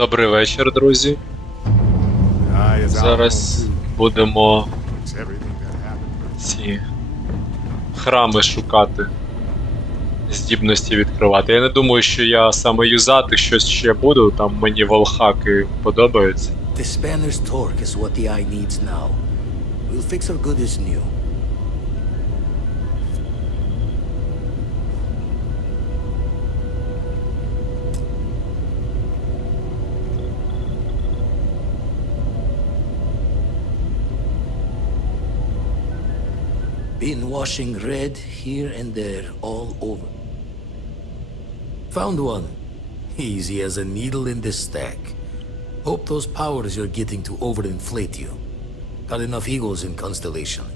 Добрий вечір, друзі. Зараз будемо ці храми шукати, здібності відкривати. Я не думаю, що я саме юзати щось ще буду, там мені волхаки подобаються. The Spanner's torque is what the eye needs now. We'll fix our good as new. Been washing red here and there all over. Found one. Easy as a needle in the stack. Hope those powers you're getting to overinflate you. Got enough eagles in Constellation.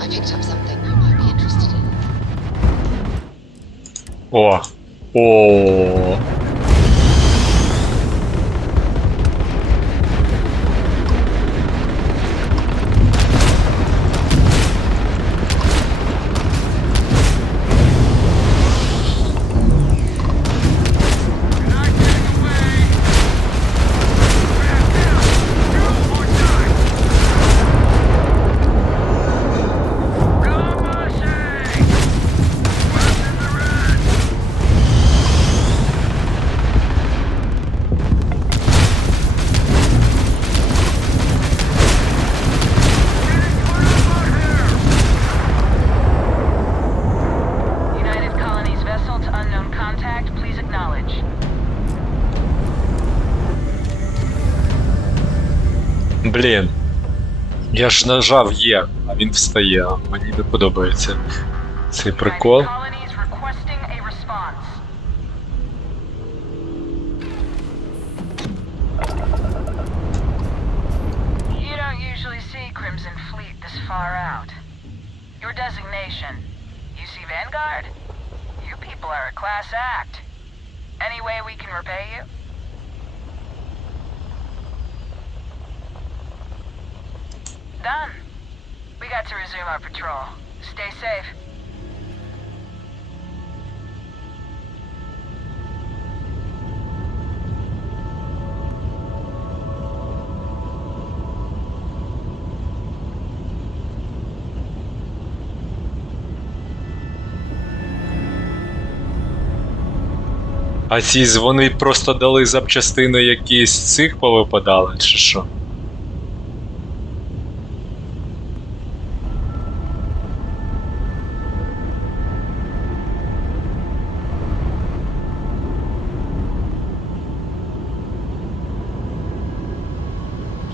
I picked up something you might be interested in. О! О! United Colonies vessel to unknown contact, please acknowledge. Блін. Я ж нажав Є, а він встає. Мені не подобається цей прикол. United Colonies requesting a response. You don't usually see Crimson Fleet this far out. Your designation, UC Vanguard? You people are a class act. Any way we can repay you? Done. We got to resume our patrol. Stay safe. А ці вони просто дали запчастини якісь з цих повипадали, чи що?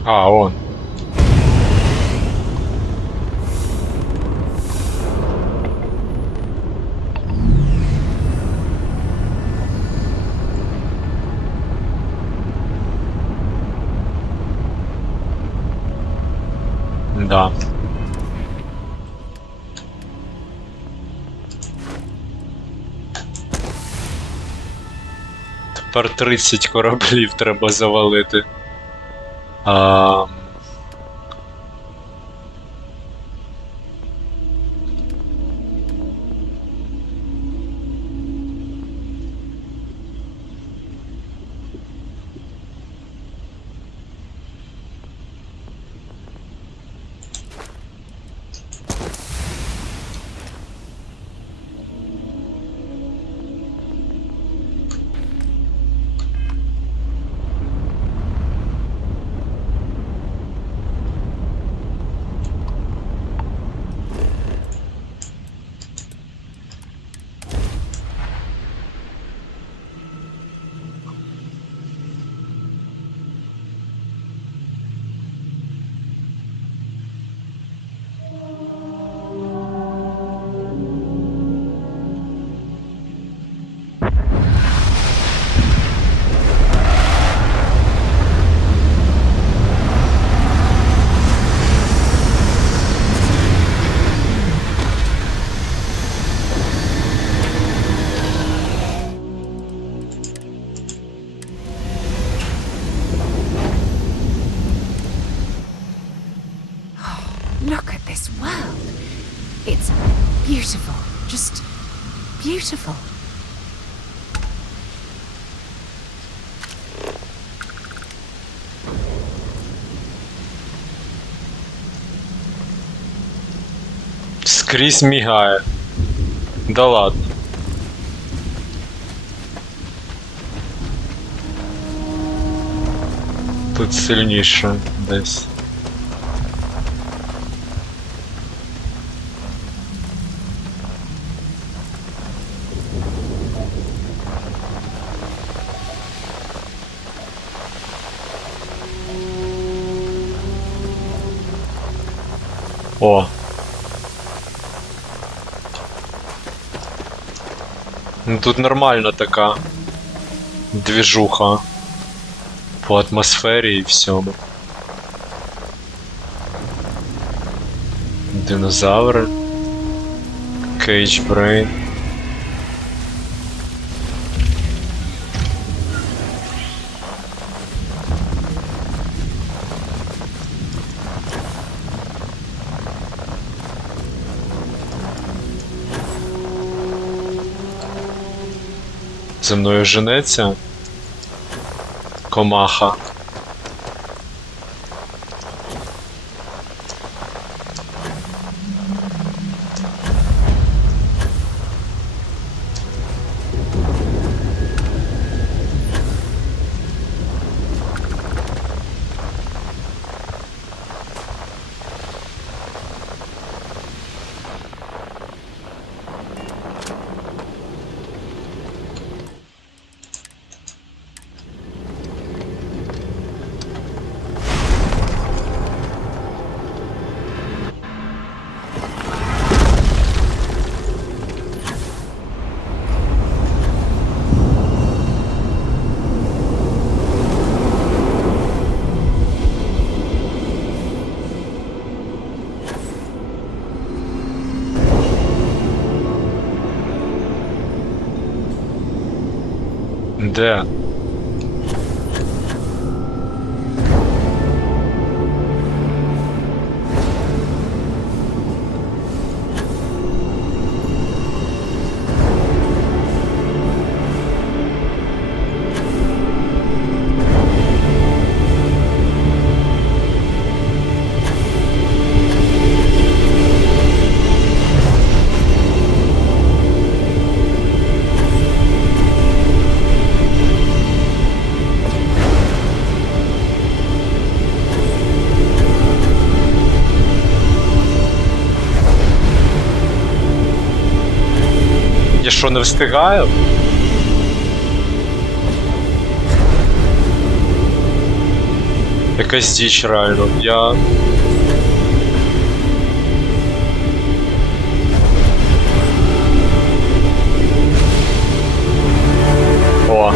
А, он. Да. Тепер 30 кораблів треба завалити. It's beautiful. Just beautiful. Скрізь мігає. Да ладно. Тут сильніше десь. О. Ну тут нормальна така двіжуха по атмосфері і всьому. Динозаври. Кейджбрейн. За мною женеться комаха. Де? Я що, не встигаю? Якась діч реально. Я... О.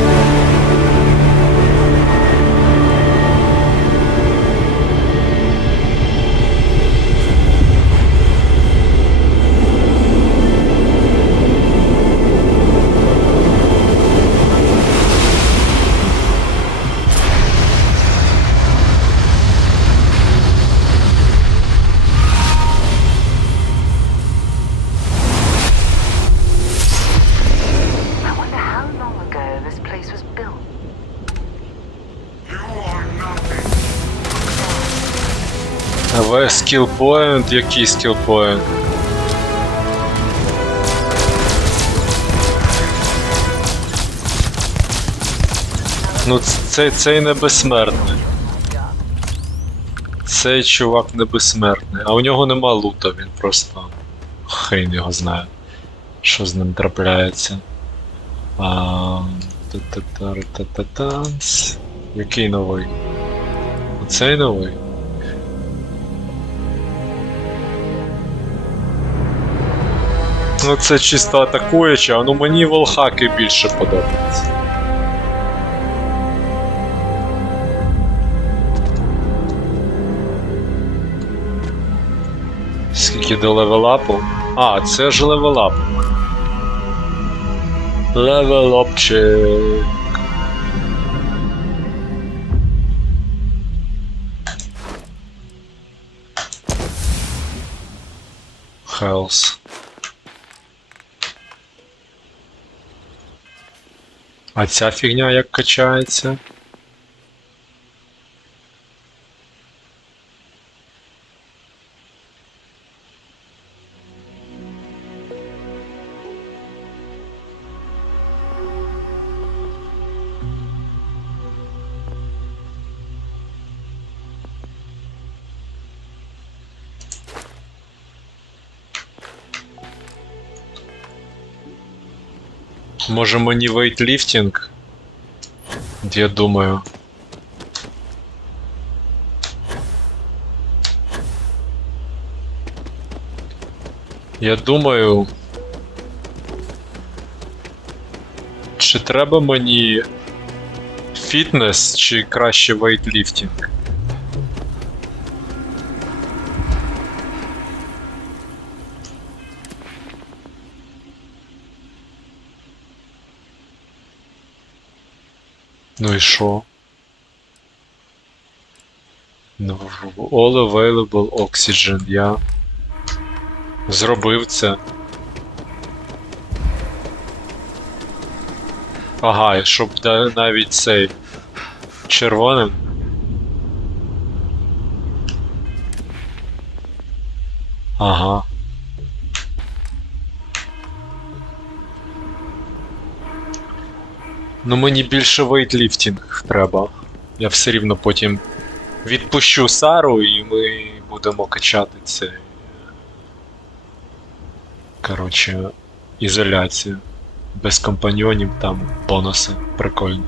Але скілпоінт, який скілпоінт? Ну цей не безсмертний. Цей чувак не безсмертний, а у нього нема лута, він просто... Хрін його знає, що з ним трапляється. Який новий? Оцей новий? Ну це чисто атакуюче, а ну мені волхаки більше подобаються. Скільки до левелапу? А, це ж левелап. Левелопчик. Health. А ця фігня як качається? Може мені вейтліфтинг? Я думаю. Я думаю. Чи треба мені фітнес, чи краще вейтліфтинг? Ну і що? Ну, all available oxygen. Я зробив це. Ага, і щоб навіть цей червоним. Ага. Ну мені більше вейтліфтинг треба. Я все рівно потім відпущу Сару і ми будемо качати це. Коротше, ізоляцію. Без компаньйонів там бонуси прикольні.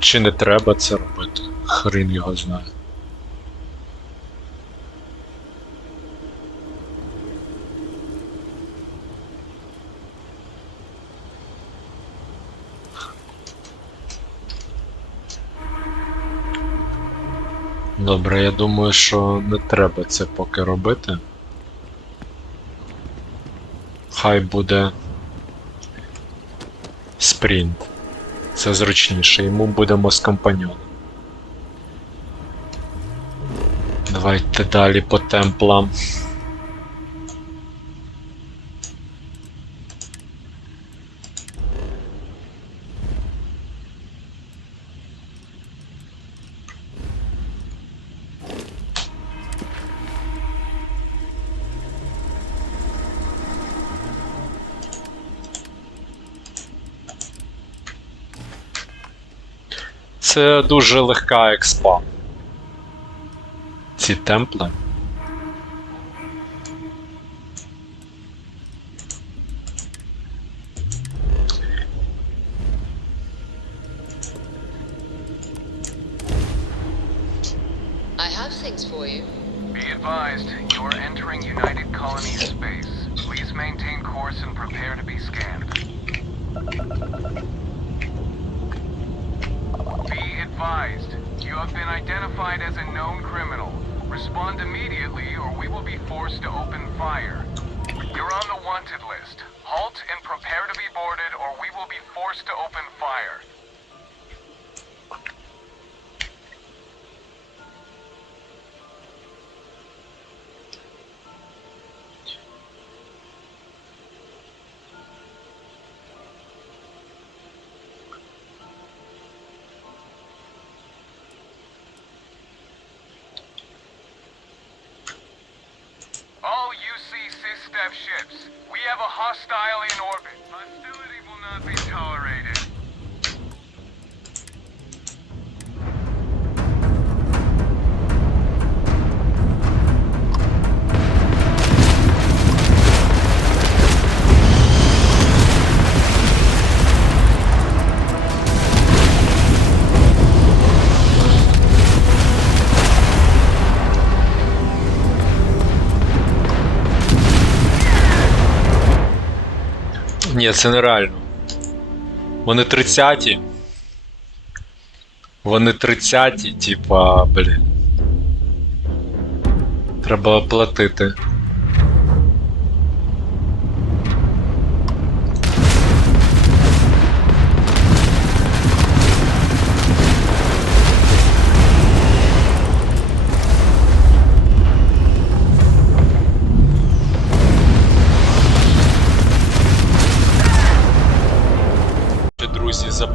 Чи не треба це робити? Хрін його знає. Добре, я думаю, що не треба це поки робити. Хай буде спринт. Це зручніше, йому будемо з компаньйоном. Давайте далі по темплам. Це дуже легка експа. Ці темпли. I have things for you. Be advised, you are entering United Colonies space. Please maintain course and prepare to be scanned. Be advised, you have been identified as a known criminal. Respond immediately or we will be forced to open fire. You're on the wanted list. Halt and prepare to be boarded or we will be forced to open fire. All UC SysStep ships, we have a hostile in orbit. Hostility will not be tolerated. Ні, це нереально. Вони 30-ті. Вони 30-ті, типа, блін. Треба платити.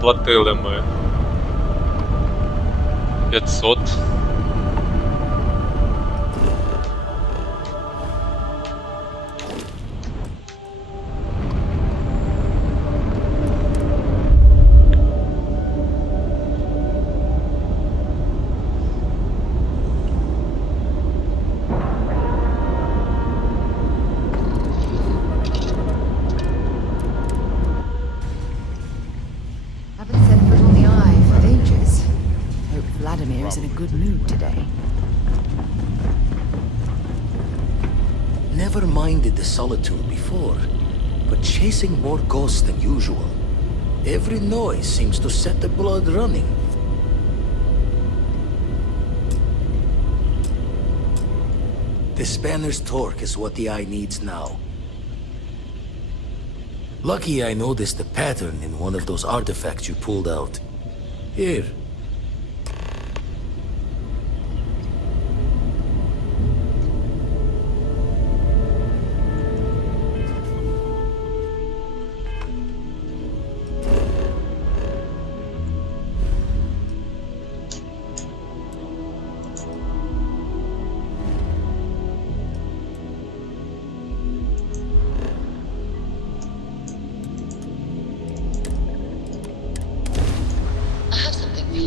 заплатили ми? 500. Haven't set foot on the eye for ages. Hope Vladimir is in a good mood today. Never minded the solitude before, but chasing more ghosts than usual. Every noise seems to set the blood running. The spanner's torque is what the eye needs now. Lucky I noticed the pattern in one of those artifacts you pulled out. Here. I have something for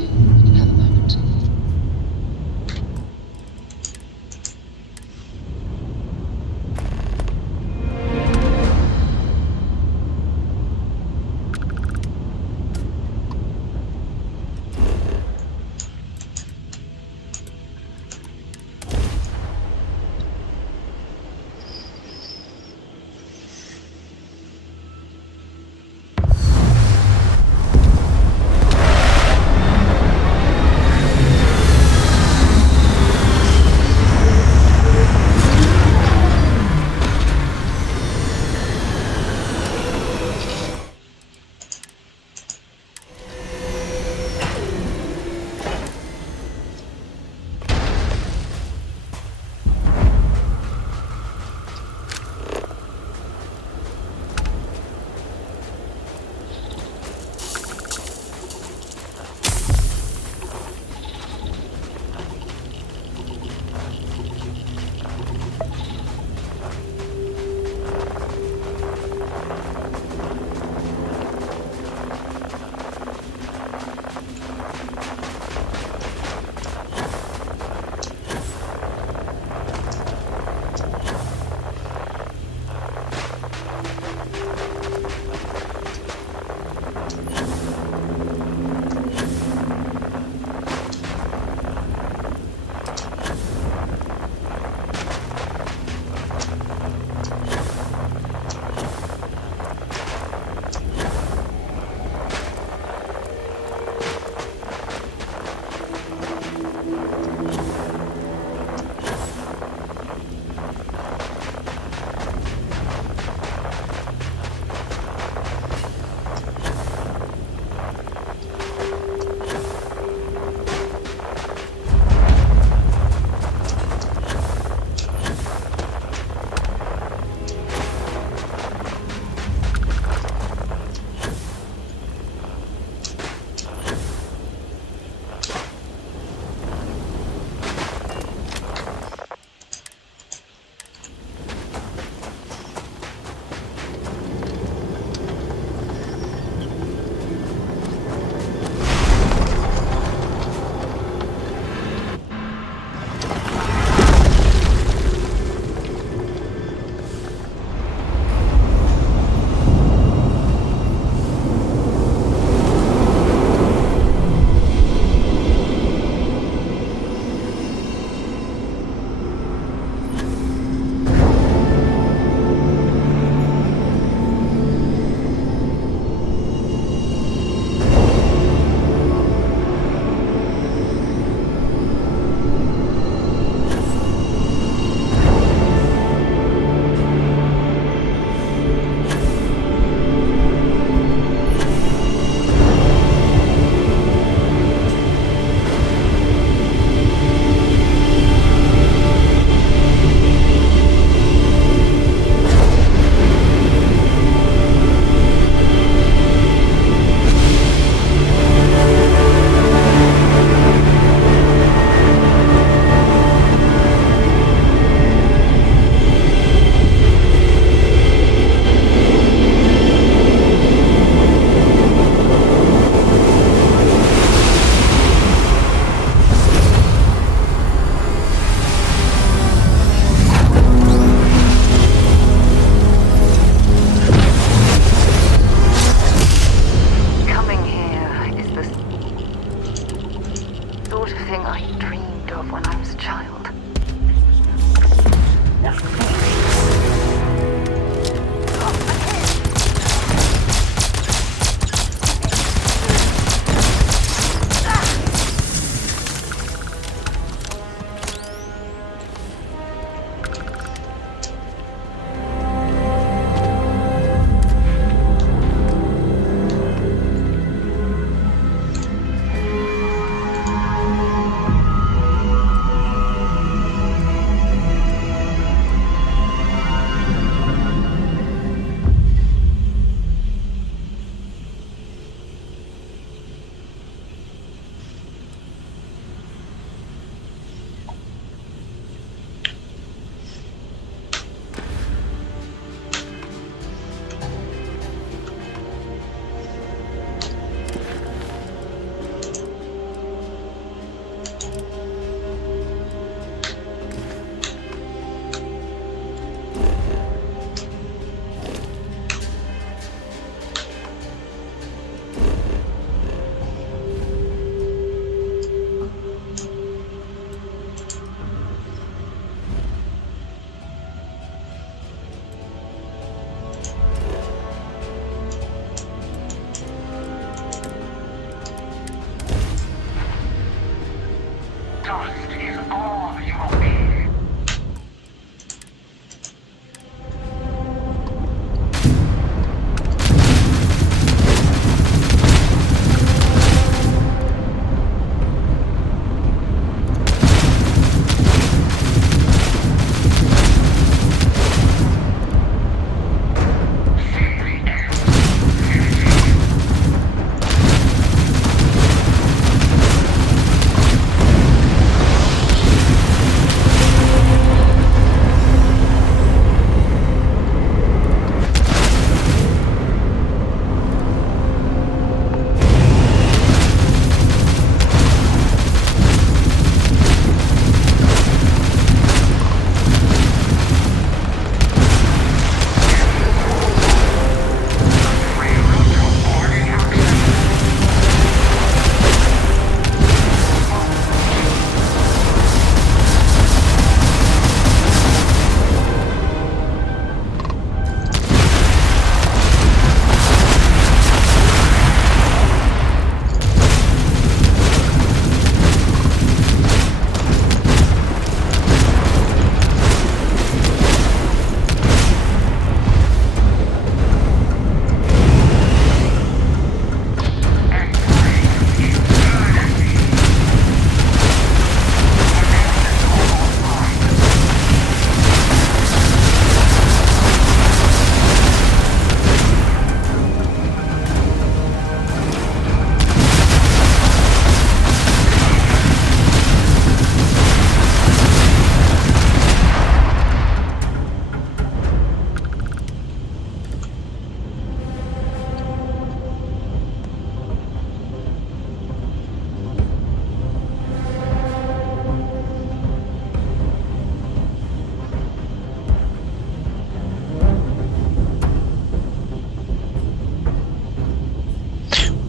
I dreamed of when I was a child.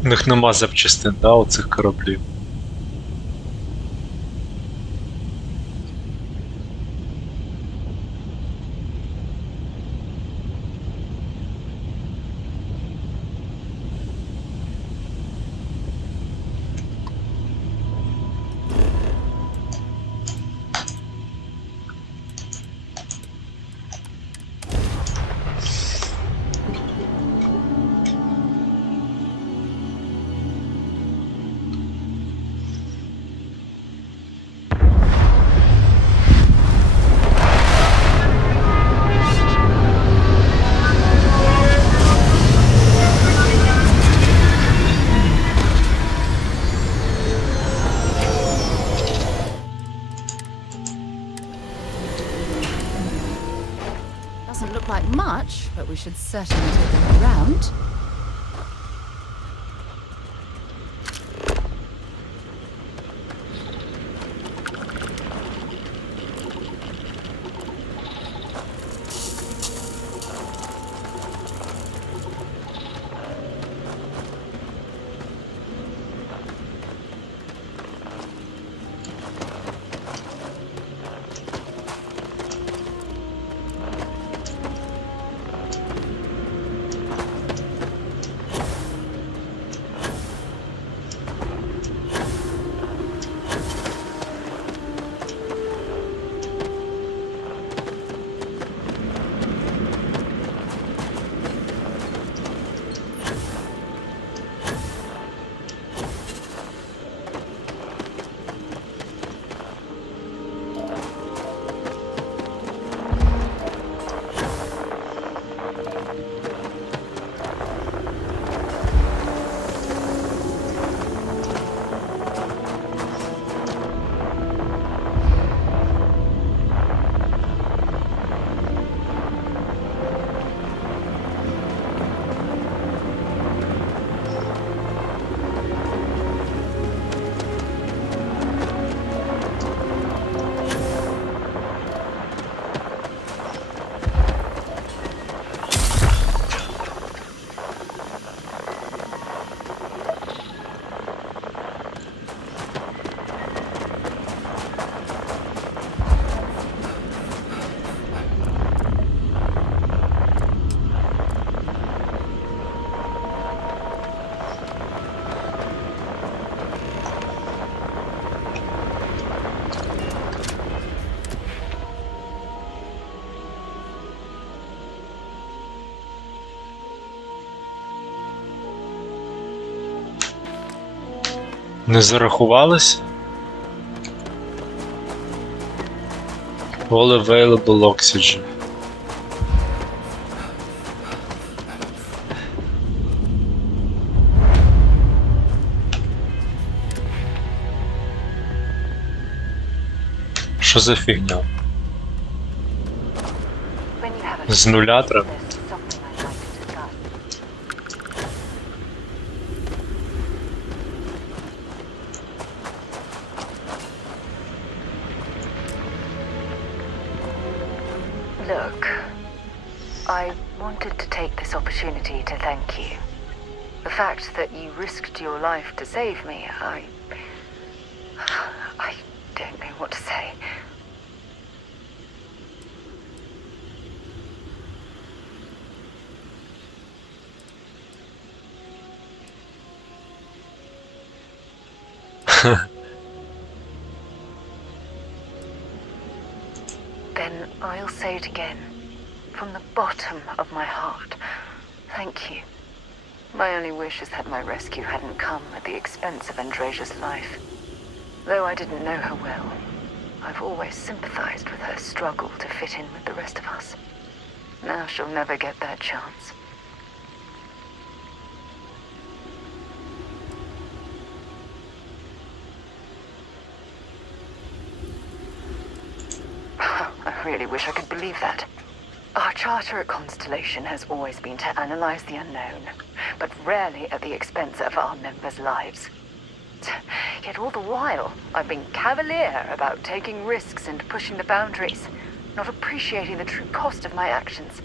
У них нема запчастин, да, у цих кораблів. Doesn't look like much, but we should certainly take a look around. Не зарахувалось? All available oxygen. Що за фігня? When you have a З нуля треба? there's something I'd like to discuss. Look, I wanted to take this opportunity to thank you. The fact that you risked your life to save me, I don't know what to say. Then I'll say it again, from the bottom of my heart. Thank you. My only wish is that my rescue hadn't come at the expense of Andresia's life. Though I didn't know her well, I've always sympathized with her struggle to fit in with the rest of us. Now she'll never get that chance. I really wish I could believe that. Our charter at Constellation has always been to analyze the unknown, but rarely at the expense of our members' lives. Yet all the while, I've been cavalier about taking risks and pushing the boundaries, not appreciating the true cost of my actions.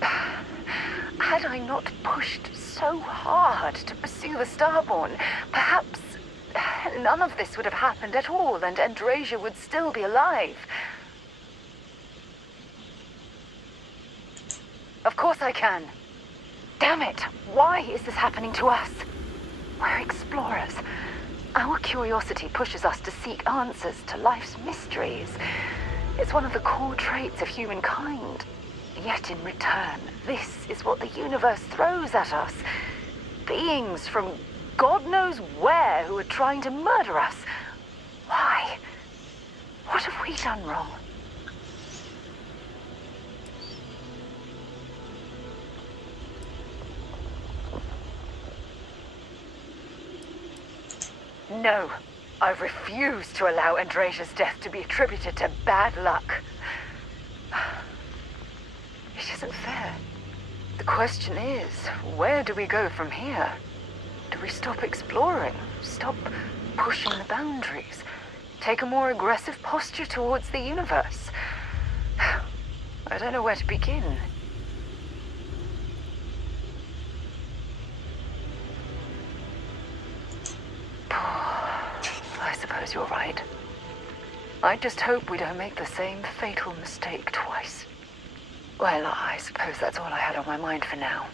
Had I not pushed so hard to pursue the Starborn, perhaps none of this would have happened at all, and Andresia would still be alive. Of course I can. Damn it! Why is this happening to us? We're explorers. Our curiosity pushes us to seek answers to life's mysteries. It's one of the core traits of humankind. Yet in return, this is what the universe throws at us. Beings from God knows where who are trying to murder us. Why? What have we done wrong? No, I refuse to allow Andresia's death to be attributed to bad luck. It isn't fair. The question is, where do we go from here? Do we stop exploring? Stop pushing the boundaries? Take a more aggressive posture towards the universe? I don't know where to begin. I suppose you're right. I just hope we don't make the same fatal mistake twice. Well, I suppose that's all I had on my mind for now.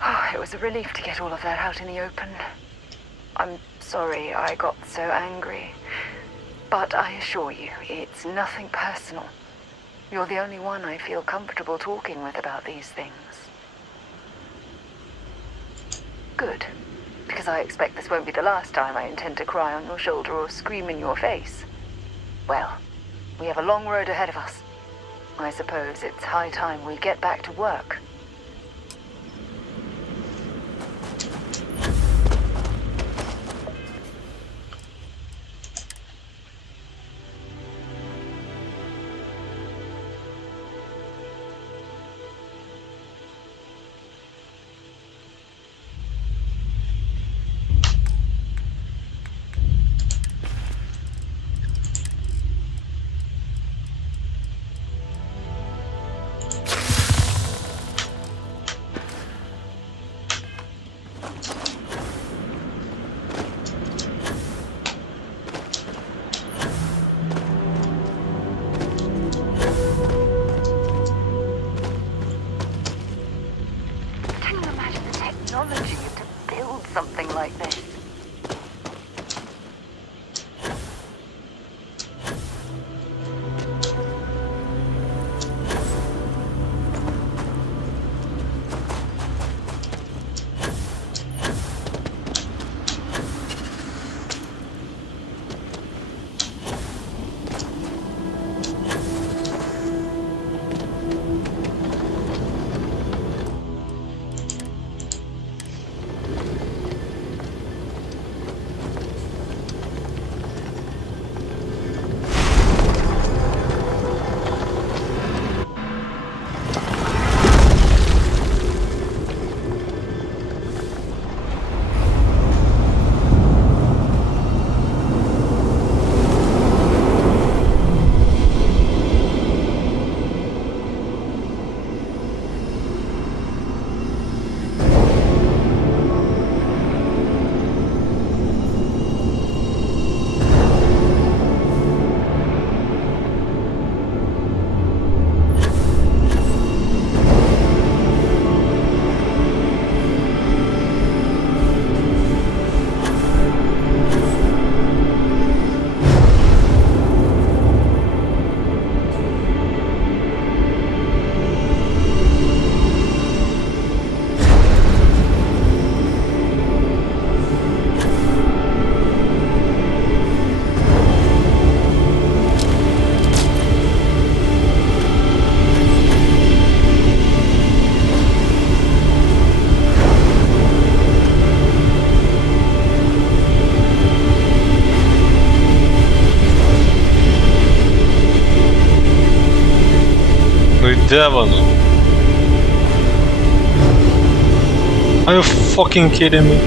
Oh, it was a relief to get all of that out in the open. I'm sorry I got so angry. But I assure you, it's nothing personal. You're the only one I feel comfortable talking with about these things. Good. Because I expect this won't be the last time I intend to cry on your shoulder or scream in your face. Well, we have a long road ahead of us. I suppose it's high time we get back to work. Де воно? Are you fucking kidding me?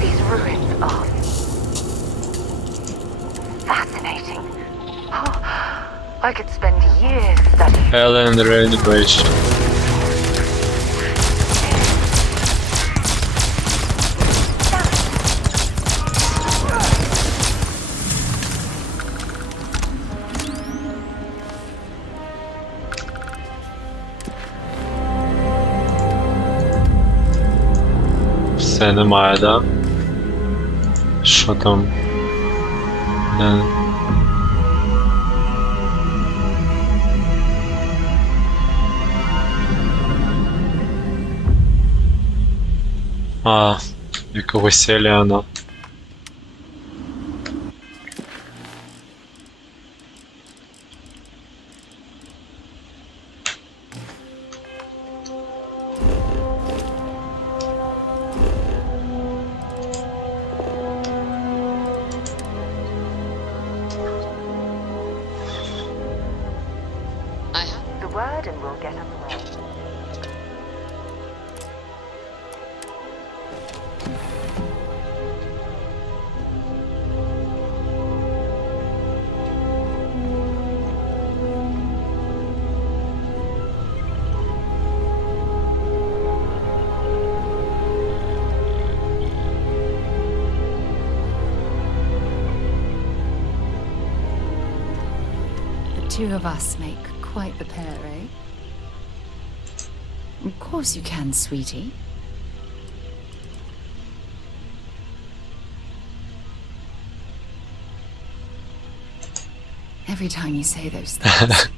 These ruins are fascinating. Oh, I could spend years studying. Alien Reanimation. Все, немає, да? Що там? Не. А, якогось Еліана. I have. The word and we'll get underway. The two of us make quite the pair, eh? Of course you can, sweetie. Every time you say those things,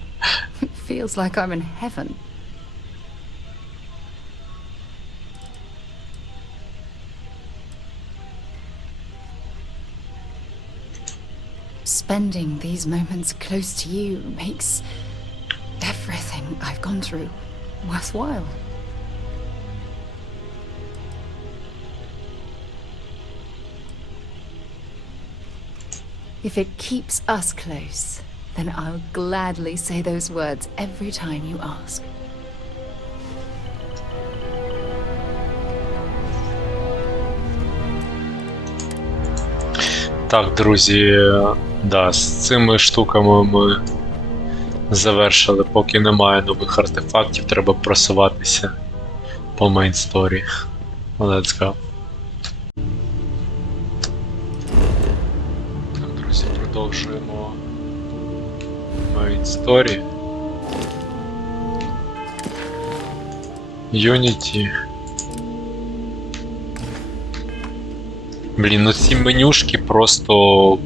it feels like I'm in heaven. Spending these moments close to you makes everything I've gone through worthwhile. If it keeps us close, then I'll gladly say those words every time you ask. Так, друзі, да, з цими штуками ми завершили. Поки немає нових артефактів, треба просуватися по мейн-сторі. Let's go. Так, друзі, продовжуємо мейн-сторі. Unity. Блін, ну ці менюшки просто...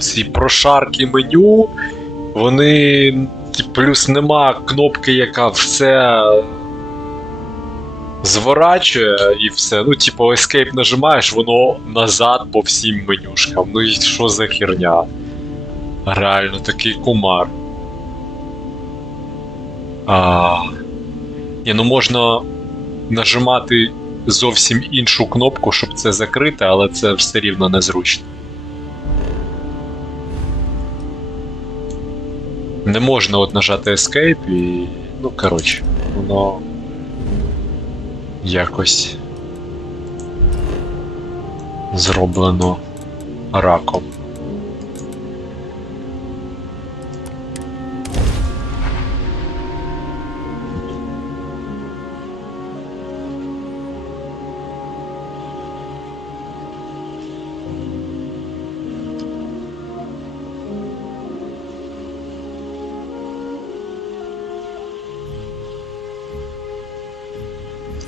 Ці прошарки меню, вони... Плюс нема кнопки, яка все зворачує і все. Ну, типу, Escape нажимаєш, воно назад по всім менюшкам. Ну і що за херня? Реально, такий кумар. Ні, ну можна нажимати зовсім іншу кнопку, щоб це закрити, але це все рівно незручно. Не можна от нажати Escape і... Ну, коротше, воно... якось... зроблено раком.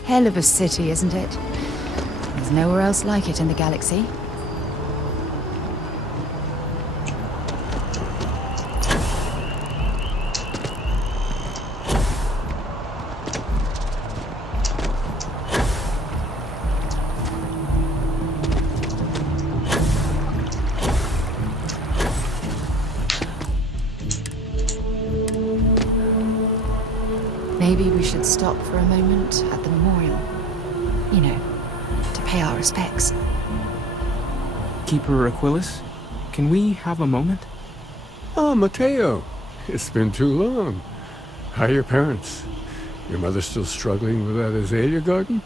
hell of a city, isn't it? There's nowhere else like it in the galaxy. Maybe we should stop for a moment at the memorial. You know, to pay our respects. Keeper Aquilus, can we have a moment? Oh, Mateo. It's been too long. How are your parents? Your mother still struggling with that azalea garden?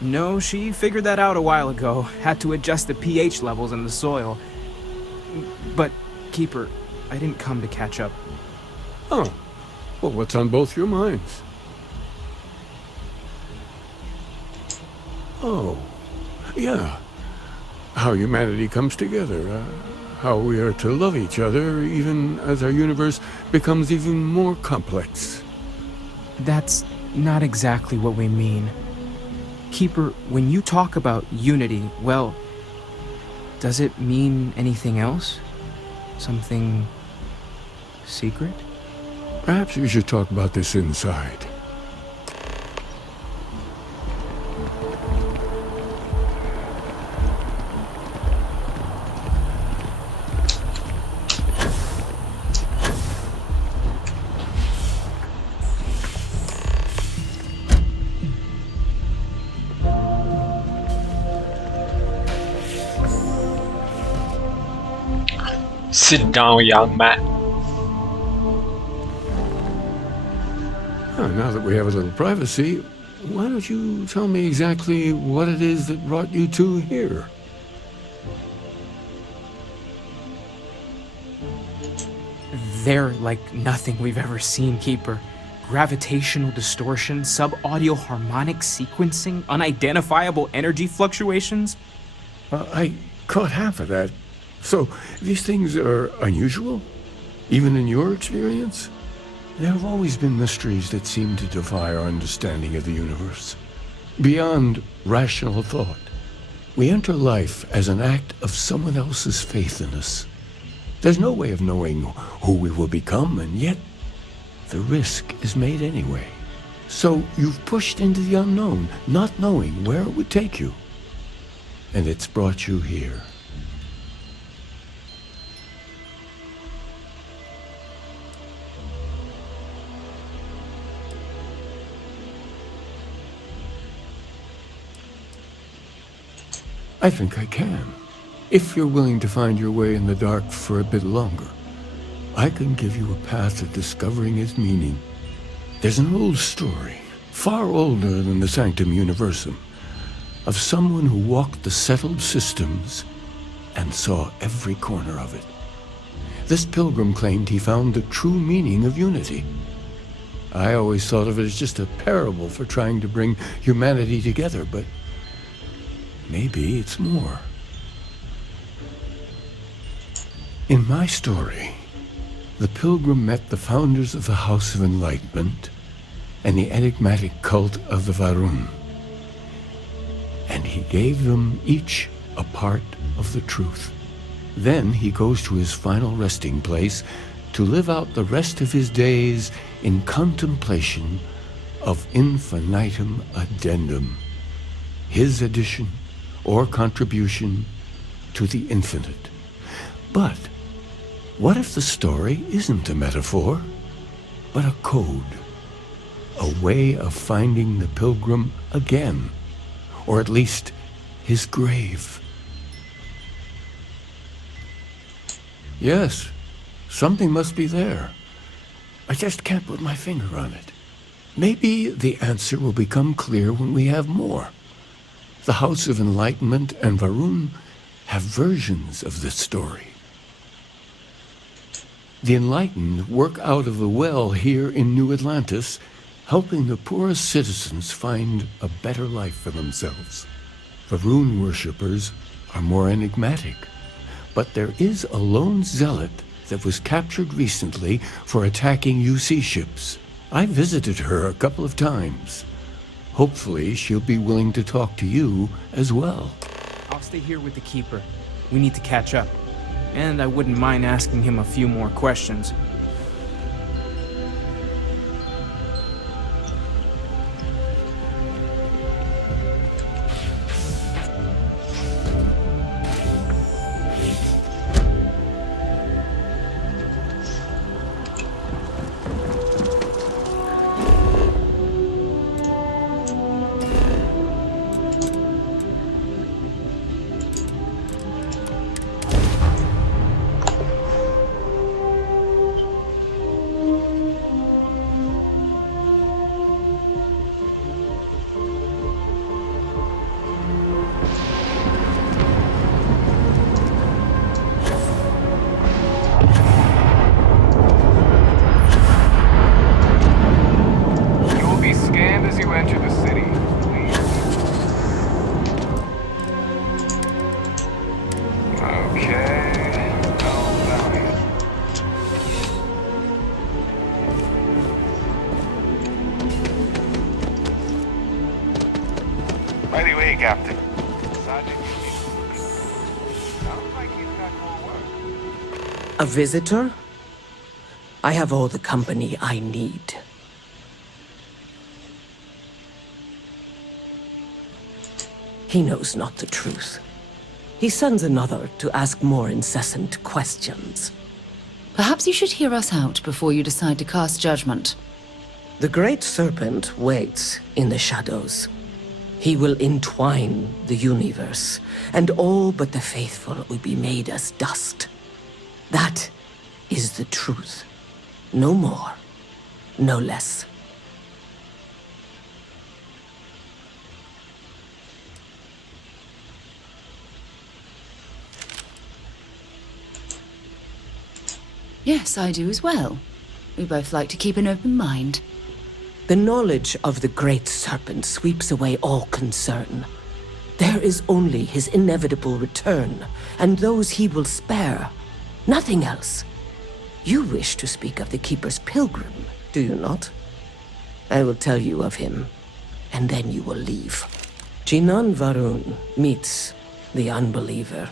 No, she figured that out a while ago. Had to adjust the pH levels in the soil. But, Keeper, I didn't come to catch up. Oh. Well, what's on both your minds? Oh. Yeah. How humanity comes together. How we are to love each other even as our universe becomes even more complex. That's not exactly what we mean. Keeper, when you talk about unity, well, does it mean anything else? Something secret? Perhaps we should talk about this inside. Sit down, young man. Now that we have a little privacy, why don't you tell me exactly what it is that brought you two here? They're like nothing we've ever seen, Keeper. Gravitational distortion, sub-audio harmonic sequencing, unidentifiable energy fluctuations. I caught half of that. So, these things are unusual? Even in your experience? There have always been mysteries that seem to defy our understanding of the universe. Beyond rational thought, we enter life as an act of someone else's faith in us. There's no way of knowing who we will become, and yet the risk is made anyway. So you've pushed into the unknown, not knowing where it would take you. And it's brought you here. I think I can. If you're willing to find your way in the dark for a bit longer, I can give you a path to discovering its meaning. There's an old story, far older than the Sanctum Universum, of someone who walked the settled systems and saw every corner of it. This pilgrim claimed he found the true meaning of unity. I always thought of it as just a parable for trying to bring humanity together, but maybe it's more. In my story, the pilgrim met the founders of the House of Enlightenment and the enigmatic cult of the Varun, and he gave them each a part of the truth. Then he goes to his final resting place to live out the rest of his days in contemplation of infinitum addendum, his addition or contribution to the infinite. But what if the story isn't a metaphor, but a code? A way of finding the pilgrim again, or at least his grave. Yes, something must be there. I just can't put my finger on it. Maybe the answer will become clear when we have more. The House of Enlightenment and Varun have versions of this story. The Enlightened work out of the well here in New Atlantis, helping the poorest citizens find a better life for themselves. Varun worshippers are more enigmatic, but there is a lone zealot that was captured recently for attacking UC ships. I visited her a couple of times, Hopefully, she'll be willing to talk to you as well. I'll stay here with the Keeper. We need to catch up. And I wouldn't mind asking him a few more questions. By the way, Captain, Sergeant sounds like he's got more work. A visitor? I have all the company I need. He knows not the truth. He sends another to ask more incessant questions. Perhaps you should hear us out before you decide to cast judgment. The Great Serpent waits in the shadows. He will entwine the universe, and all but the faithful will be made as dust. That is the truth. No more, no less. Yes, I do as well. We both like to keep an open mind. The knowledge of the Great Serpent sweeps away all concern. There is only his inevitable return, and those he will spare. Nothing else. You wish to speak of the Keeper's pilgrim, do you not? I will tell you of him, and then you will leave. Jinan Varun meets the unbeliever.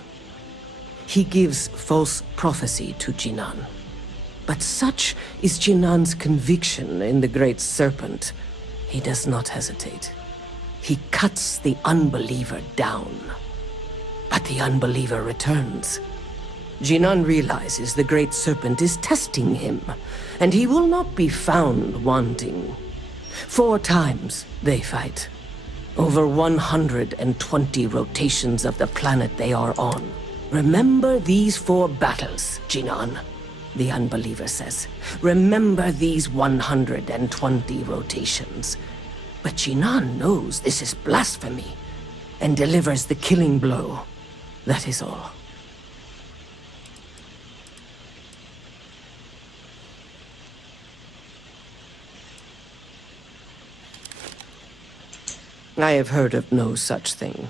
He gives false prophecy to Jinan. But such is Jinan's conviction in the Great Serpent, he does not hesitate. He cuts the unbeliever down. But the unbeliever returns. Jinan realizes the Great Serpent is testing him, and he will not be found wanting. 4 times they fight. Over 120 rotations of the planet they are on. Remember these 4 battles, Jinan. The unbeliever says, remember these 120 rotations. But Jinan knows this is blasphemy and delivers the killing blow. That is all. I have heard of no such thing.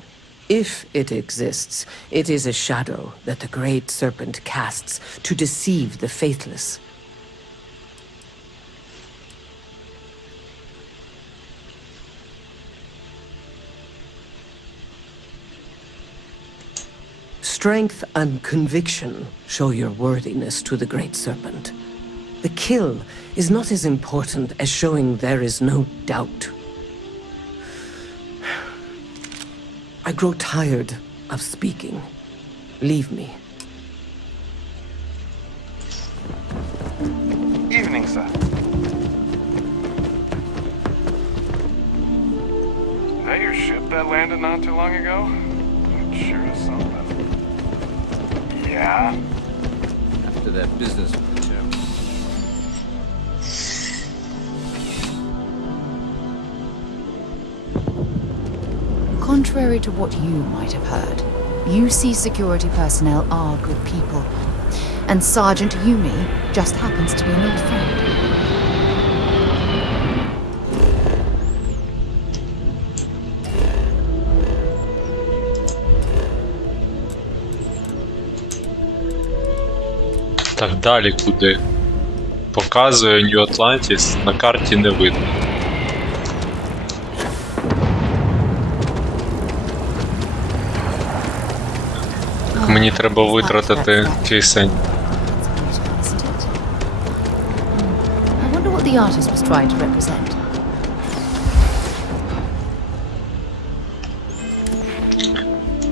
If it exists, it is a shadow that the Great Serpent casts to deceive the faithless. Strength and conviction show your worthiness to the Great Serpent. The kill is not as important as showing there is no doubt. I grow tired of speaking. Leave me. Evening, sir. Is that your ship that landed not too long ago? It sure is something. Yeah? After that business with the chap. Contrary to what you might have heard, UC security personnel are good people. And Sergeant Yumi just happens to be an old friend. Так, далі куди? Показує Нью Атлантіс, на карті не видно. Мені треба витратити кисень. I wonder what the artist was trying to represent.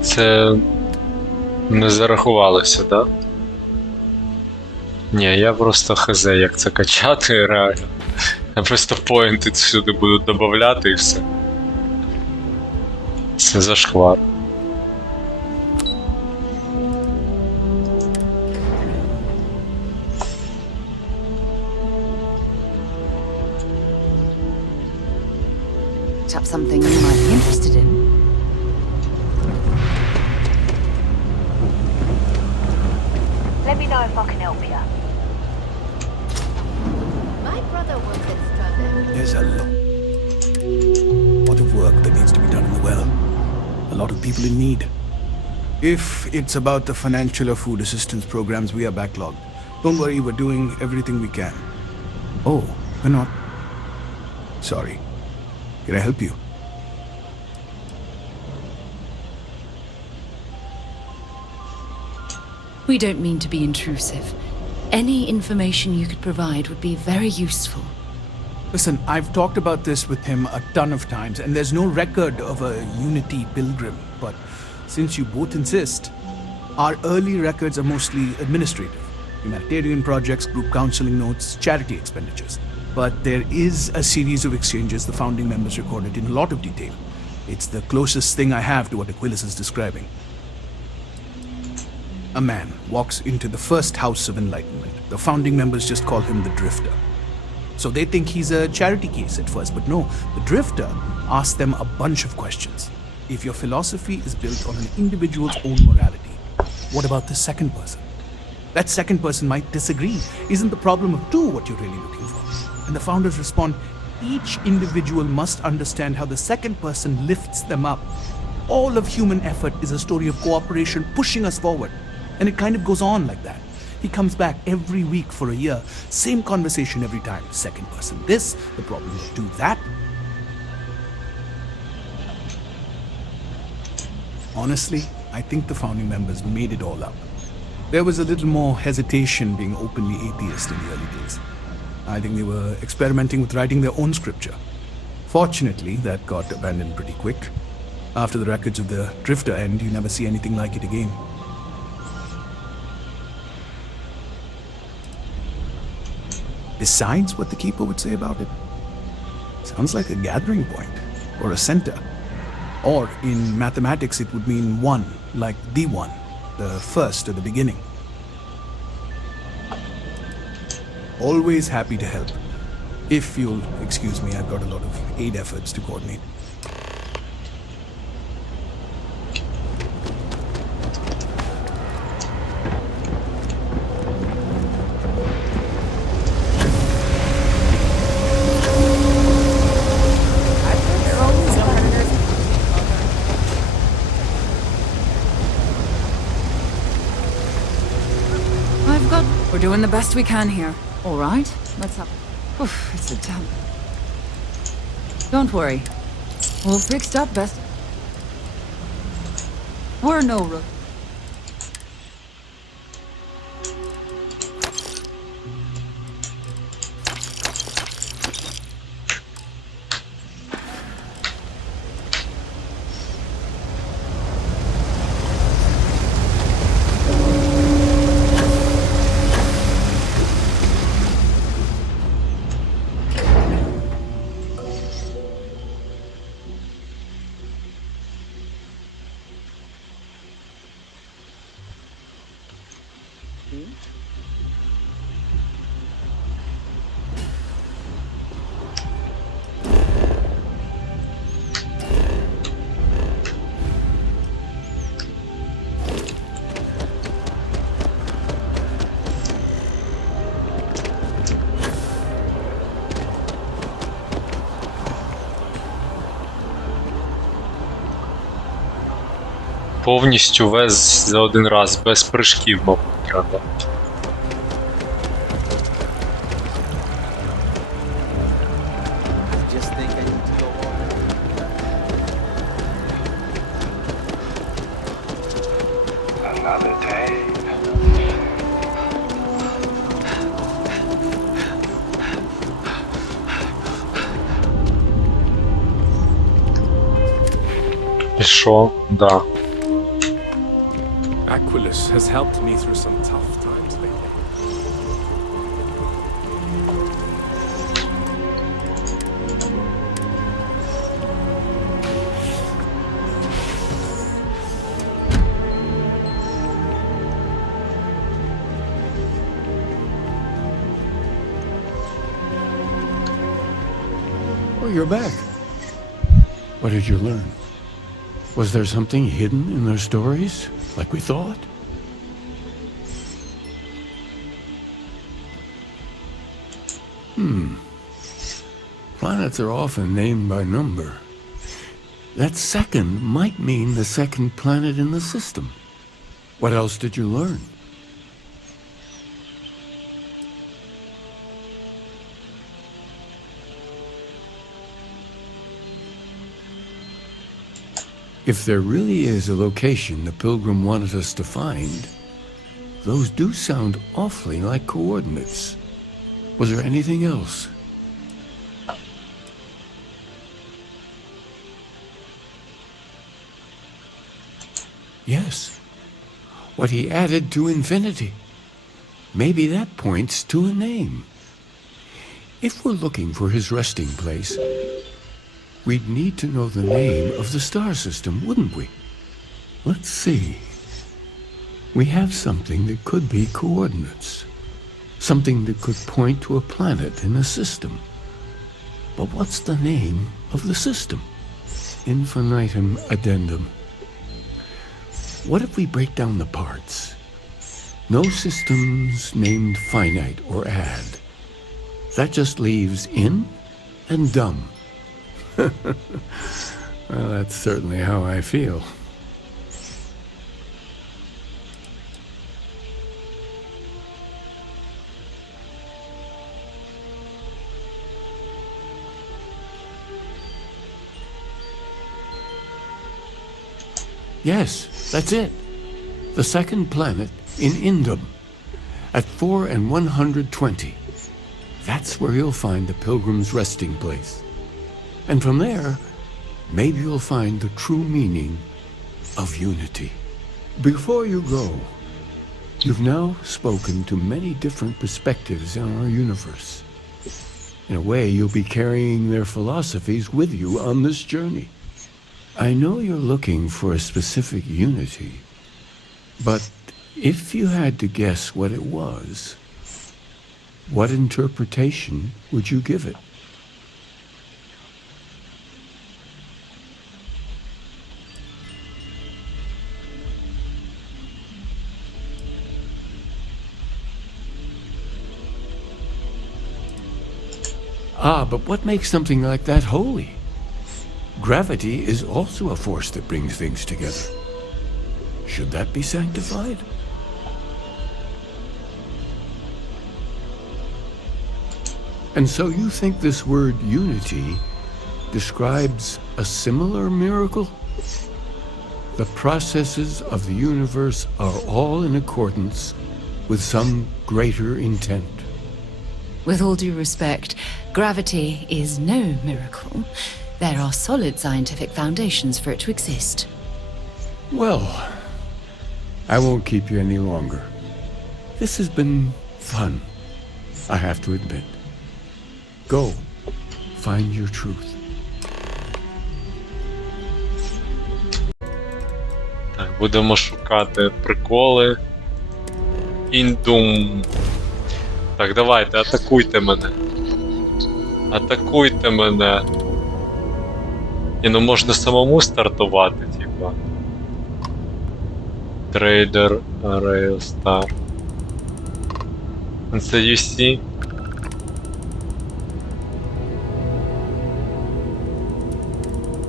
Це не зарахувалося, так? Да? Ні, я просто хз, як це качати, реально. Я просто поінти сюди буду додавати і все. Це зашквар. Perhaps something you might be interested in. Let me know if I can help you. My brother works at Starfield. There's a lot of work that needs to be done in the well. A lot of people in need. If it's about the financial or food assistance programs, we are backlogged. Don't worry, we're doing everything we can. Oh, we're not. Sorry. Can I help you? We don't mean to be intrusive. Any information you could provide would be very useful. Listen, I've talked about this with him a ton of times, and there's no record of a Unity pilgrim. But since you both insist, our early records are mostly administrative. Humanitarian projects, group counseling notes, charity expenditures. But there is a series of exchanges the founding members recorded in a lot of detail. It's the closest thing I have to what Aquilas is describing. A man walks into the first house of enlightenment. The founding members just call him the Drifter. So they think he's a charity case at first, but no, the Drifter asks them a bunch of questions. If your philosophy is built on an individual's own morality, what about the second person? That second person might disagree. Isn't the problem of two what you're really looking for? And the founders respond, each individual must understand how the second person lifts them up. All of human effort is a story of cooperation pushing us forward. And it kind of goes on like that. He comes back every week for a year. Same conversation every time. Second person this, the problem is do that. Honestly, I think the founding members made it all up. There was a little more hesitation being openly atheist in the early days. I think they were experimenting with writing their own scripture. Fortunately, that got abandoned pretty quick. After the records of the Drifter end, you never see anything like it again. Besides what the Keeper would say about it, sounds like a gathering point, or a center. Or in mathematics it would mean one, like the one, the first or the beginning. Always happy to help. If you'll excuse me, I've got a lot of aid efforts to coordinate. We're doing the best we can here. All right, let's have Oof, it's a dump. Don't worry. We'll fix up best. We're no rook. Повністю весь за один раз, без прыжків, мабуть, треба. Just think I need to go on. another day. І що? Да. Aquilus has helped me through some tough times lately. Oh, you're back. What did you learn? Was there something hidden in their stories, like we thought? Planets are often named by number. That second might mean the second planet in the system. What else did you learn? If there really is a location the Pilgrim wanted us to find, those do sound awfully like coordinates. Was there anything else? Yes. What he added to infinity. Maybe that points to a name. If we're looking for his resting place, we'd need to know the name of the star system, wouldn't we? Let's see. We have something that could be coordinates. Something that could point to a planet in a system. But what's the name of the system? Infinitum addendum. What if we break down the parts? No systems named finite or add. That just leaves in and dumb. Well, that's certainly how I feel. Yes, that's it. The second planet in Indum, at 4 and 120. That's where you'll find the Pilgrim's resting place. And from there, maybe you'll find the true meaning of unity. Before you go, you've now spoken to many different perspectives on our universe. In a way, you'll be carrying their philosophies with you on this journey. I know you're looking for a specific unity, but if you had to guess what it was, what interpretation would you give it? But what makes something like that holy? Gravity is also a force that brings things together. Should that be sanctified? And so you think this word unity describes a similar miracle? The processes of the universe are all in accordance with some greater intent. With all due respect, gravity is no miracle. There are solid scientific foundations for it to exist. Well, I won't keep you any longer. This has been fun, I have to admit. Go, find your truth. Так, будемо шукати приколи. Індум. Так, давайте, атакуйте мене. Атакуйте мене. І ну можна самому стартувати, типа. Трейдер, Рейлстар. Це UC.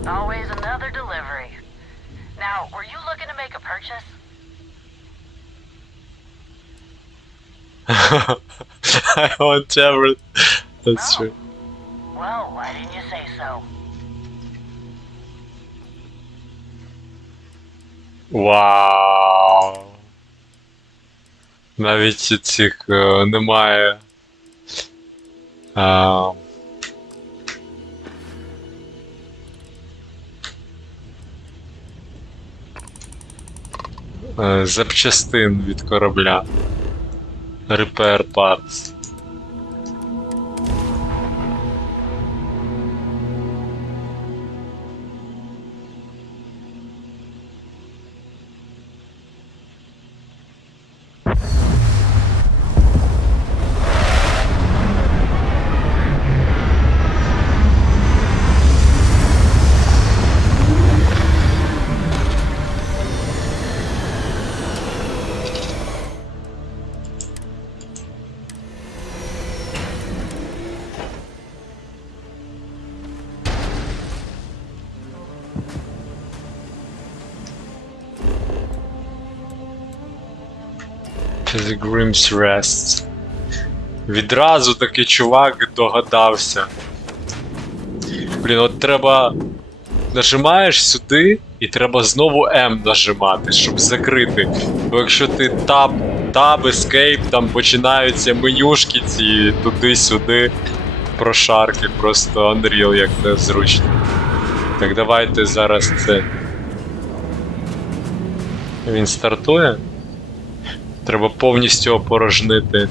Always another delivery. Now, were you looking to make a purchase? I want everything. That's true. Well, why didn't you say so? Wow. Навіть цих немає. Запчастин від корабля. Repair parts. Pilgrim's Rest. Відразу такий чувак догадався. Блін, от треба... Нажимаєш сюди, і треба знову М нажимати, щоб закрити. Бо якщо ти Tab, Escape, там починаються менюшки ці туди-сюди. Прошарки, просто Unreal, як незручно. Так, давайте зараз це... Він стартує? Треба повністю опорожнити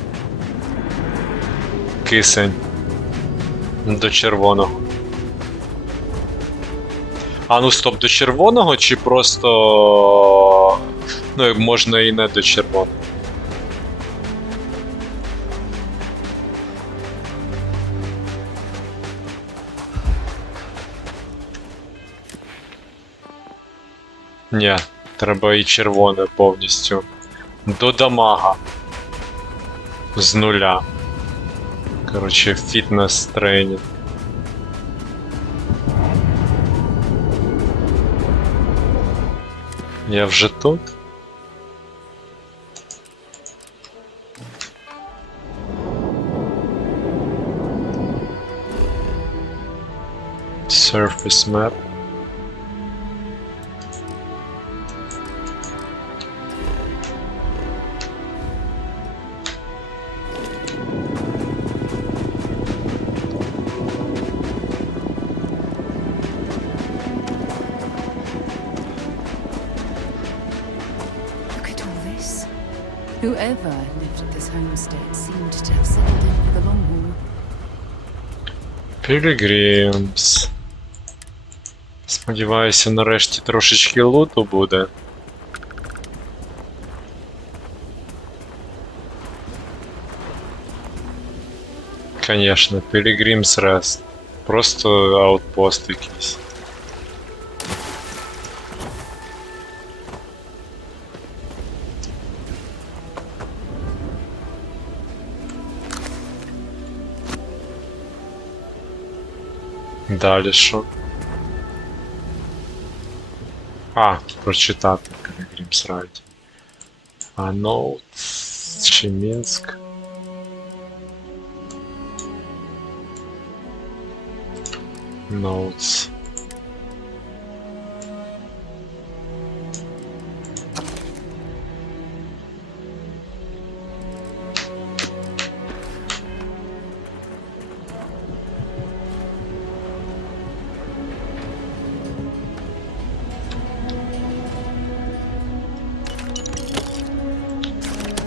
кисень до червоного. А, ну стоп, до червоного чи просто... Ну, можна і не до червоного. Ні, треба і червоне повністю. До дамага. З нуля. Короче, фітнес тренінг. Я вже тут. Surface map. Whoever lived at this homestead seemed to have settled in for the long haul. Pilgrims. Сподіваюся, нарешті трошечки луту буде. Конечно, Pilgrims Rest. Просто аутпост якийсь. Далі що? А, прочитати Pilgrim's Ride. А Notes чи Мінськ? Notes.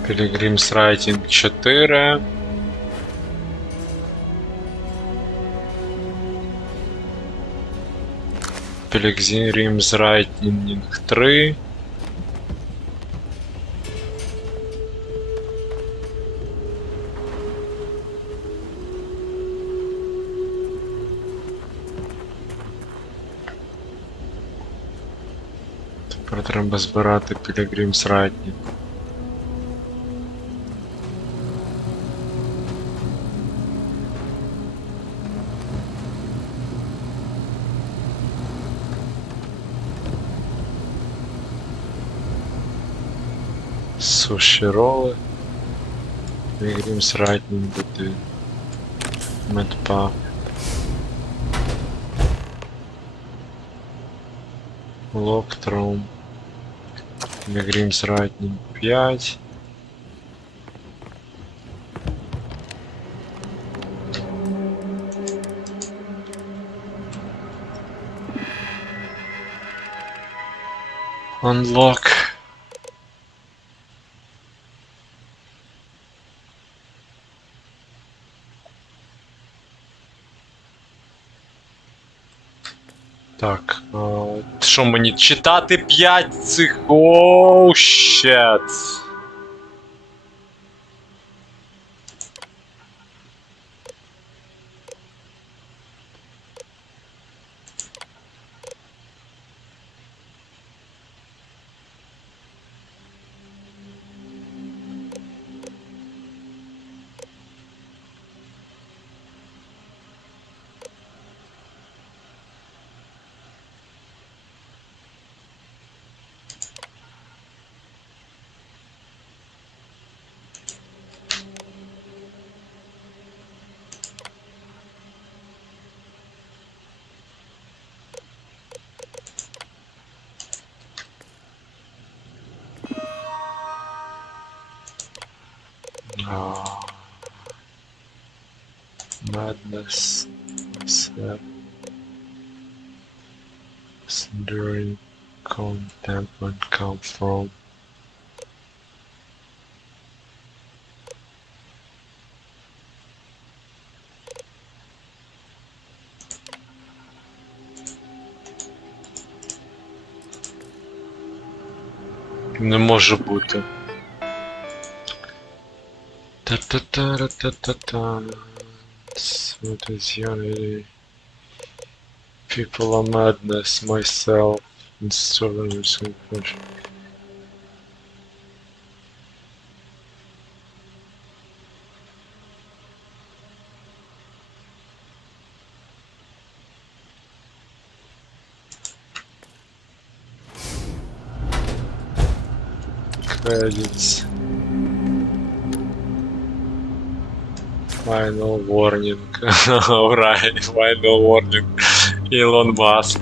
Pilgrim's Writing 4. Pilgrim's Writing 3. Тепер треба збирати Pilgrim's Writing. Суші роли. Pilgrim's Writing буде. Медпак. Локтрум. Pilgrim's Writing 5. Unlock. Так, що мені читати 5 цих... Оу, щет. Madness, during contentment come from. Не може бути. Та-та-та-та-та-та. What is unity? People are madness, myself, and stubbornness and passion. Credits. Final warning. Alright, final warning. Elon Musk.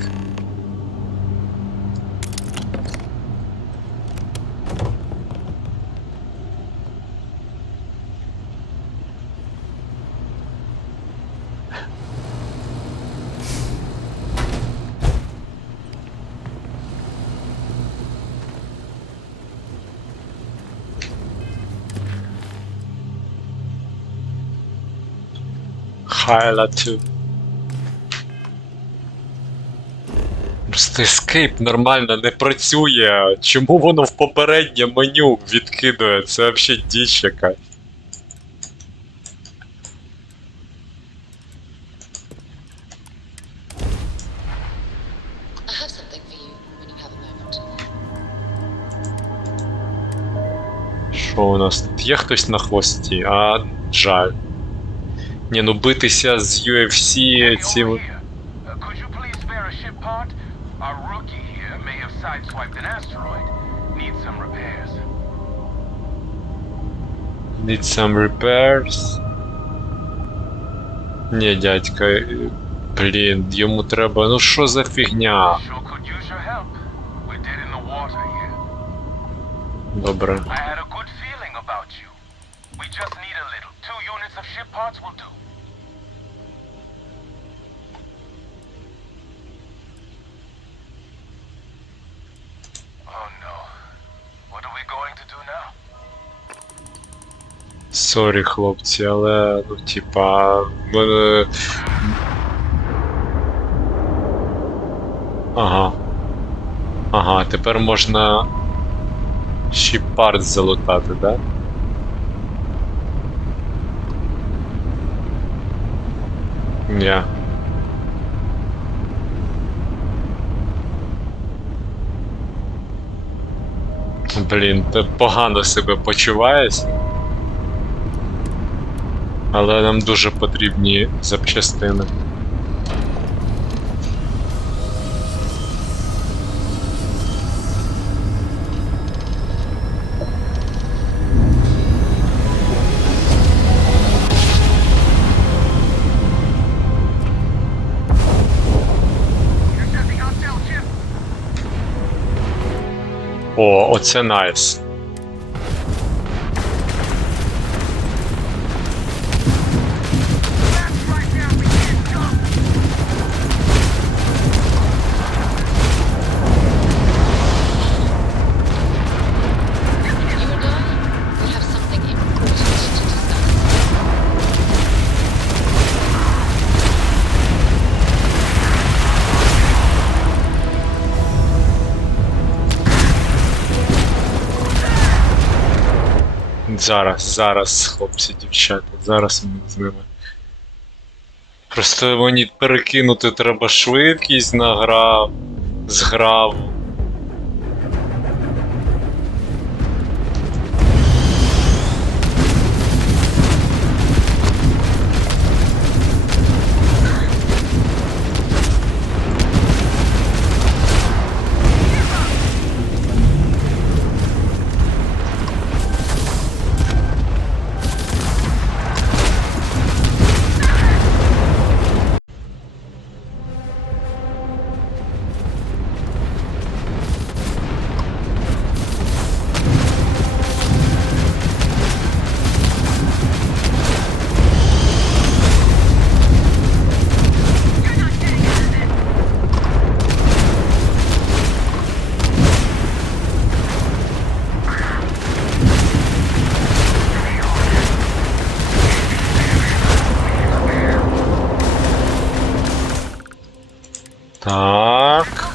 Хайла 2. Просто Escape нормально не працює. Чому воно в попереднє меню відкидує? Це взагалі діч якась. I have something for you when you have a moment. Що у нас тут? Є хтось на хвості? А, жаль. Ні, ну битися з UFC ці... Could you please spare a ship part? Our rookie here may have sideswiped an asteroid. Needs some repairs. Need some repairs. Ні, дядька, блін, йому треба, ну що за фігня? Sure could use your help. We're dead in the water here. Добре. I had a good feeling about you. We just need a little. 2 units of ship parts will do. Oh no. What are we going to do now? Сорі, хлопці, але, ну, типа, мене... Ага. Ага, тепер можна... Шіпард залутати, да? Ні. Блін, ти погано себе почуваєш. Але нам дуже потрібні запчастини. О, оце найс. Зараз, хлопці, дівчата, зараз ми з ними. Просто мені перекинути треба швидкість на з граву. Так.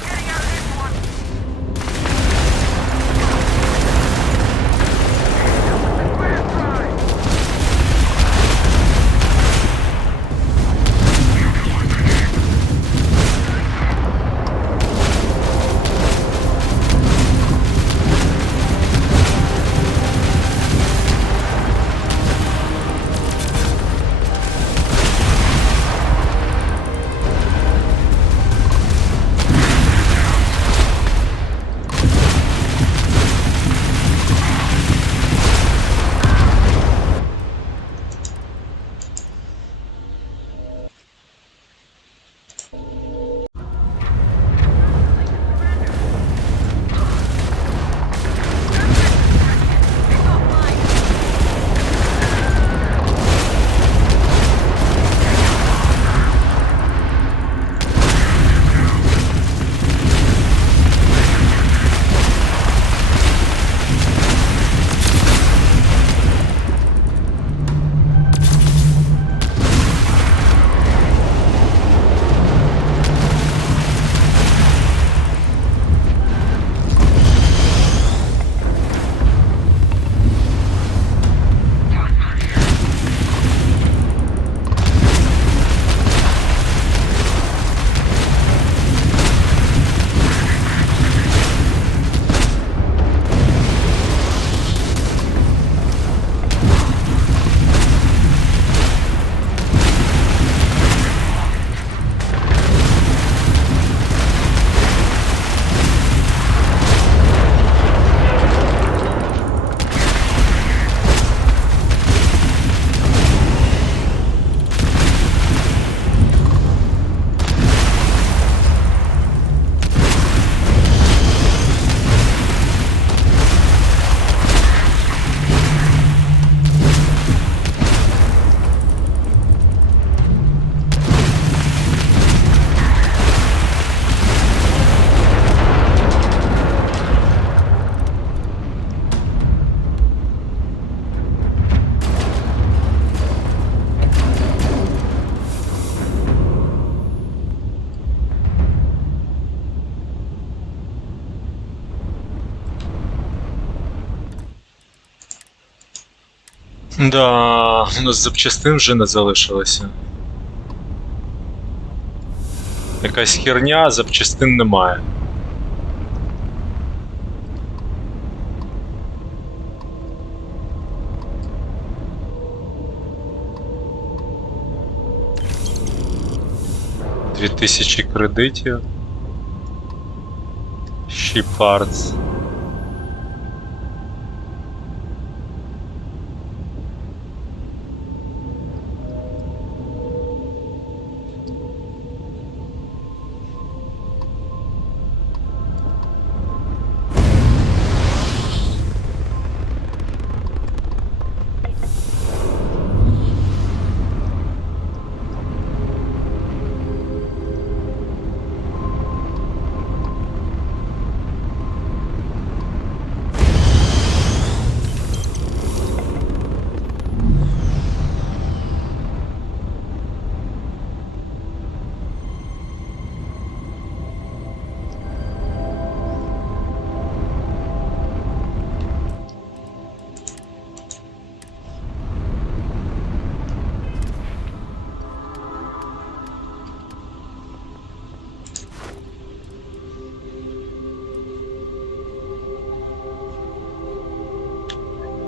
Да, у нас запчастин вже не залишилося. Якась херня, запчастин немає. $2000 кредитів. Ship parts.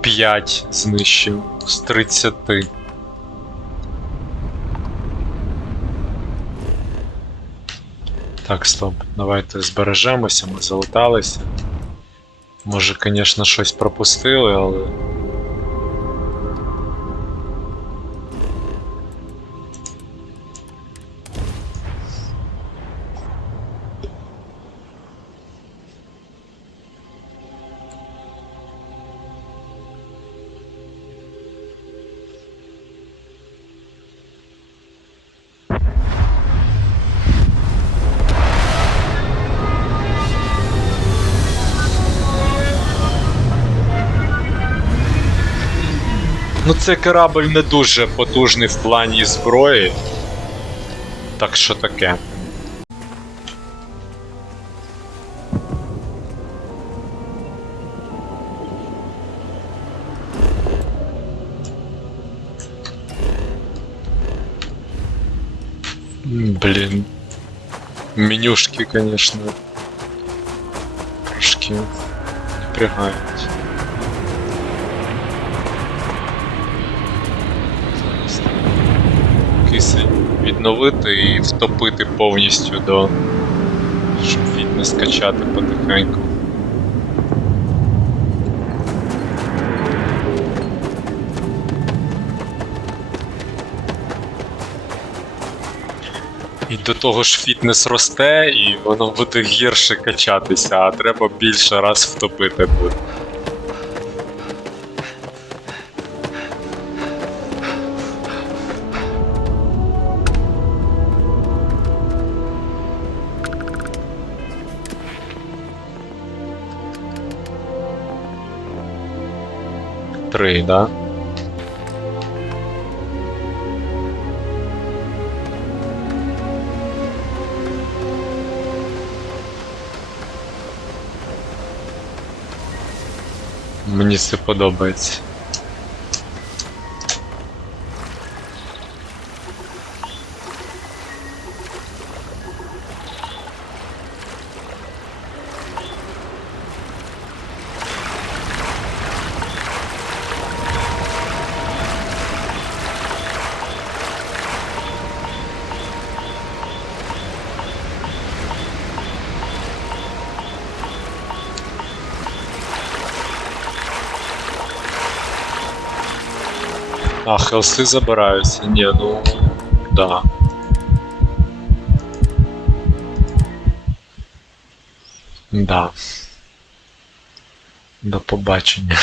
5 знищив з 30. Так, стоп. Давайте збережемося, ми залуталися. Може, звісно, щось пропустили, але... Ну, цей корабль не дуже потужний в плані зброї. Так що таке. Блін. Менюшки, конечно, трошки напрягають. Кисень відновити і втопити повністю до... щоб фітнес качати потихеньку. І до того ж фітнес росте, і воно буде гірше качатися, а треба більше раз втопити буде. Три, да? Мені це подобається. А, хелси забираються. Ні, ну... да. Да. До побачення.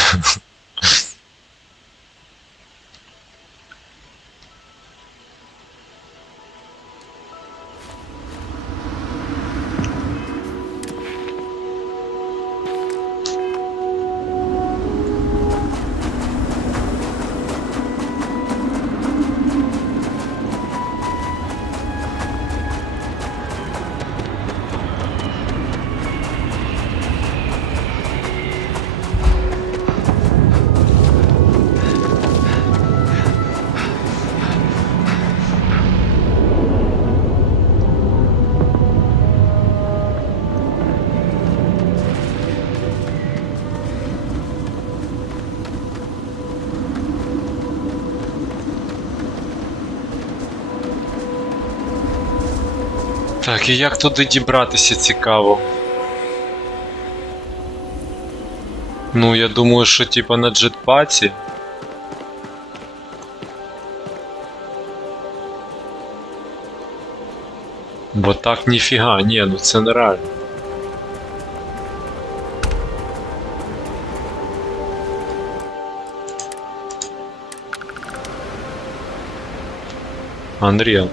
Так, і як туди дібратися, цікаво. Ну, я думаю, що типа на джетпаці. Бо так ніфіга, ні, ну це нереально. Unreal.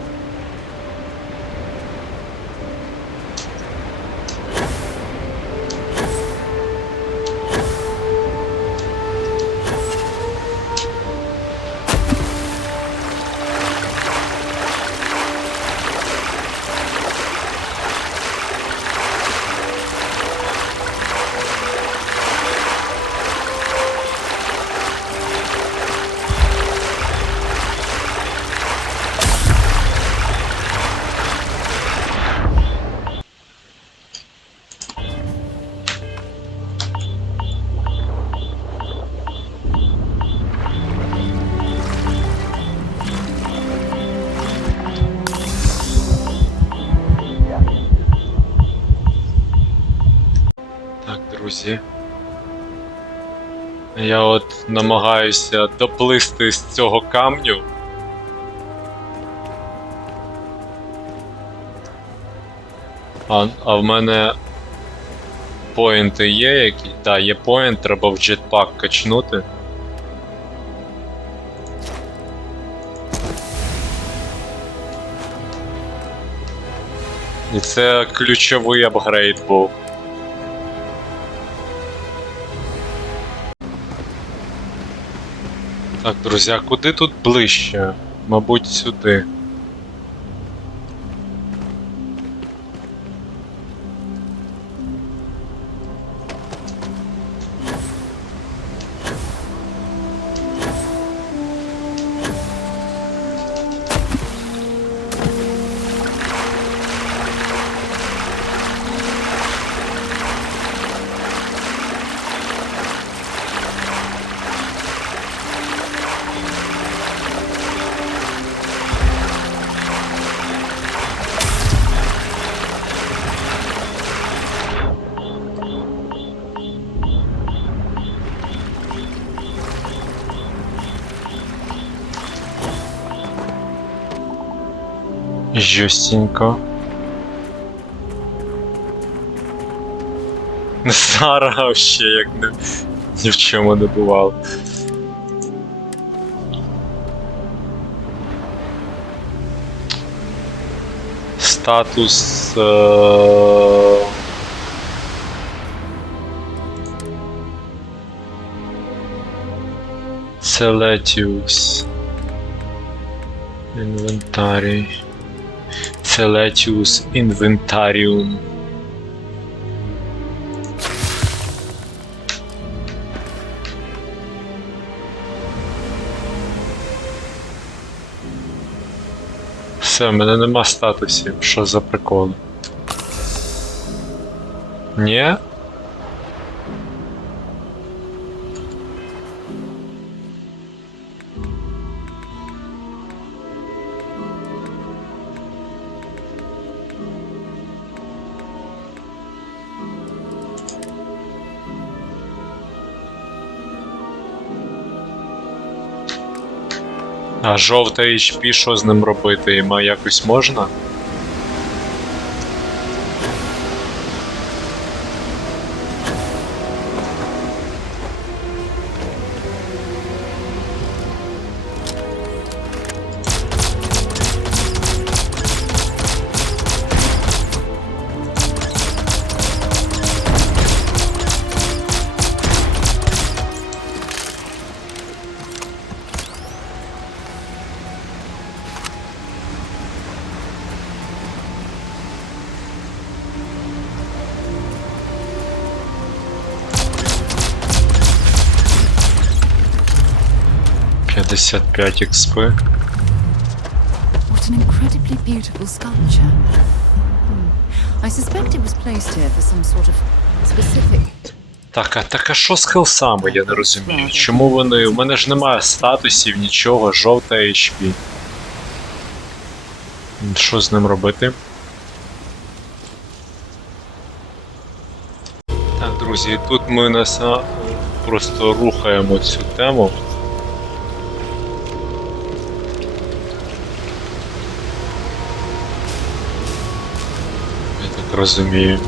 Так, друзі. Я от намагаюся доплисти з цього камню. А в мене поінти є які? Так, є поінт, треба в джетпак качнути. І це ключовий апгрейд був. Так, друзі, а куди тут ближче? Мабуть, сюди. Жюстенько. Сара ще як ні в чому не бувало. Статус... Celetius. Інвентарій. Celetius Inventarium. Все, в мене нема статусів. Що за прикол? Ні? А жовте HP, що з ним робити? Йому якось можна? $55 XP. What an incredibly beautiful sculpture. I suspect it was placed here for some sort of specific... Так, а що з хелсами, я не розумію. Чому вони... У мене ж немає статусів, нічого, жовте HP. Що з ним робити? Так, друзі, тут ми нас просто рухаємо цю тему. Я так розумію.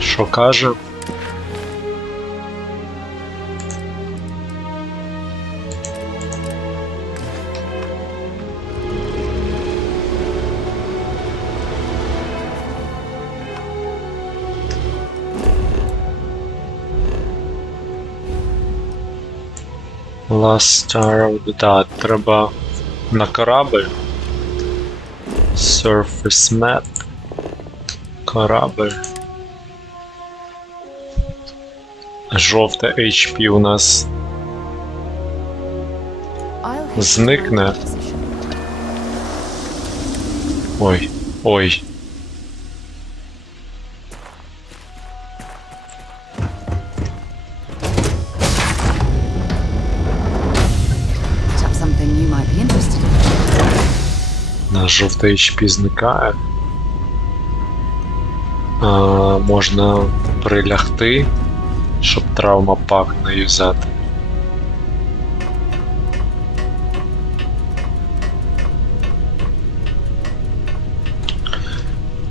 Що каже? Last Star of the Dead. Треба на корабль. Surface Map. Корабль. Жовте HP у нас зникне. Ой, ой. Наш жовте HP зникає. Можна прилягти, щоб травма пак не юзати.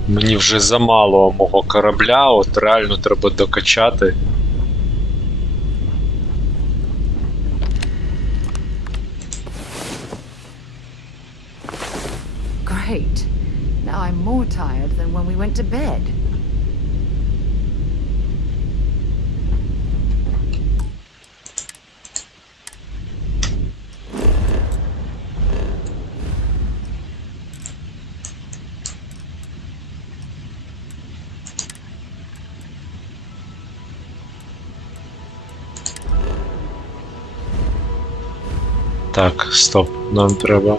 Мені вже замало мого корабля, от реально треба докачати. Great. Now I'm more tired than when we went to bed. Так, стоп, нам треба.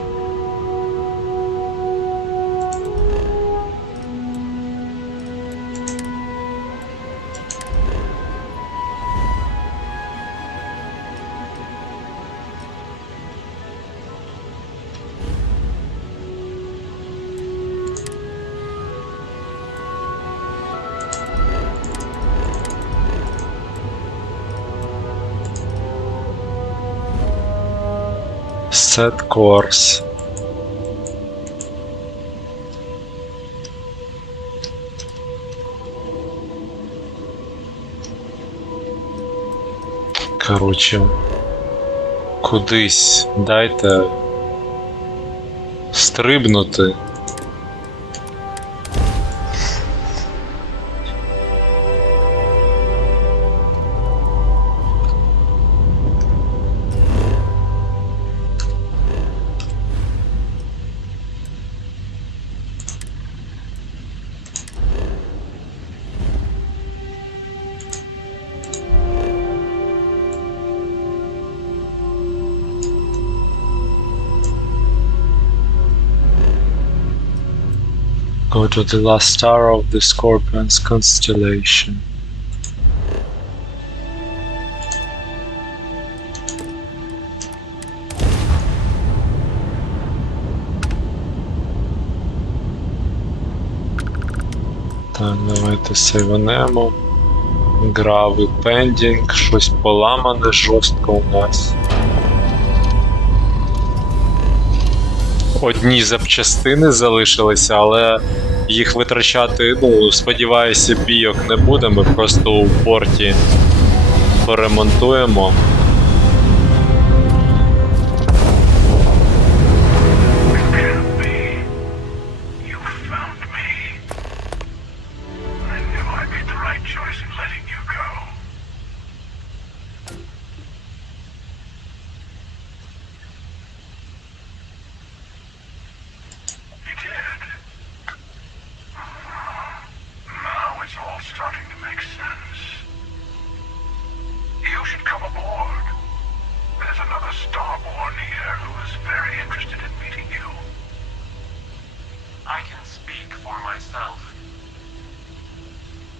Set course. Короче, кудись дайте стрибнути. Go to the last star of the Scorpion's constellation. Так, давайте сейванемо. Грави пендінг, щось поламане жорстко у нас. Одні запчастини залишилися, але їх витрачати, ну, сподіваюся, бійок не буде, ми просто у порті поремонтуємо. You should come aboard. There's another Starborn here who is very interested in meeting you. I can speak for myself.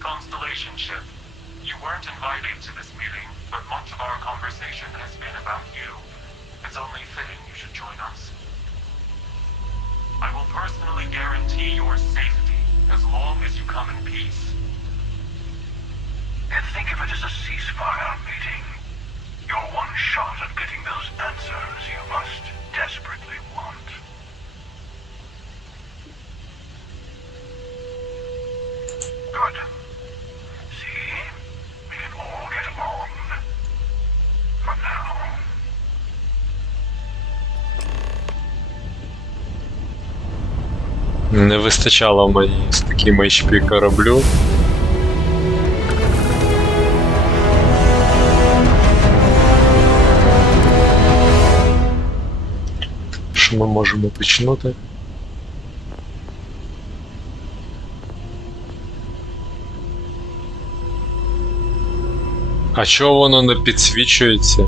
Constellation ship, you weren't invited to this meeting, but much of our conversation has been about you. It's only fitting you should join us. I will personally guarantee your safety as long as you come in peace. And think of it as a ceasefire meeting. Your one shot at getting those answers you must desperately want. Good. See? We can all get along. For now. Не вистачало мені з таким HP кораблю. Що ми можемо почнути? А чого воно не підсвічується?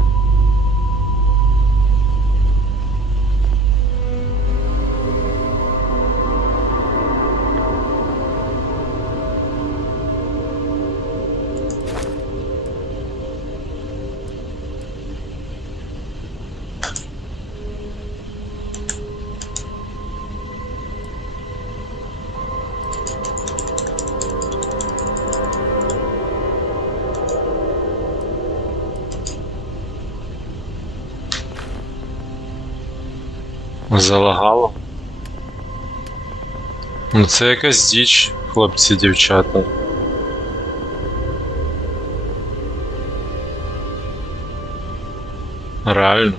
Залагало? Ну це якась діч, хлопці, дівчата. Реально?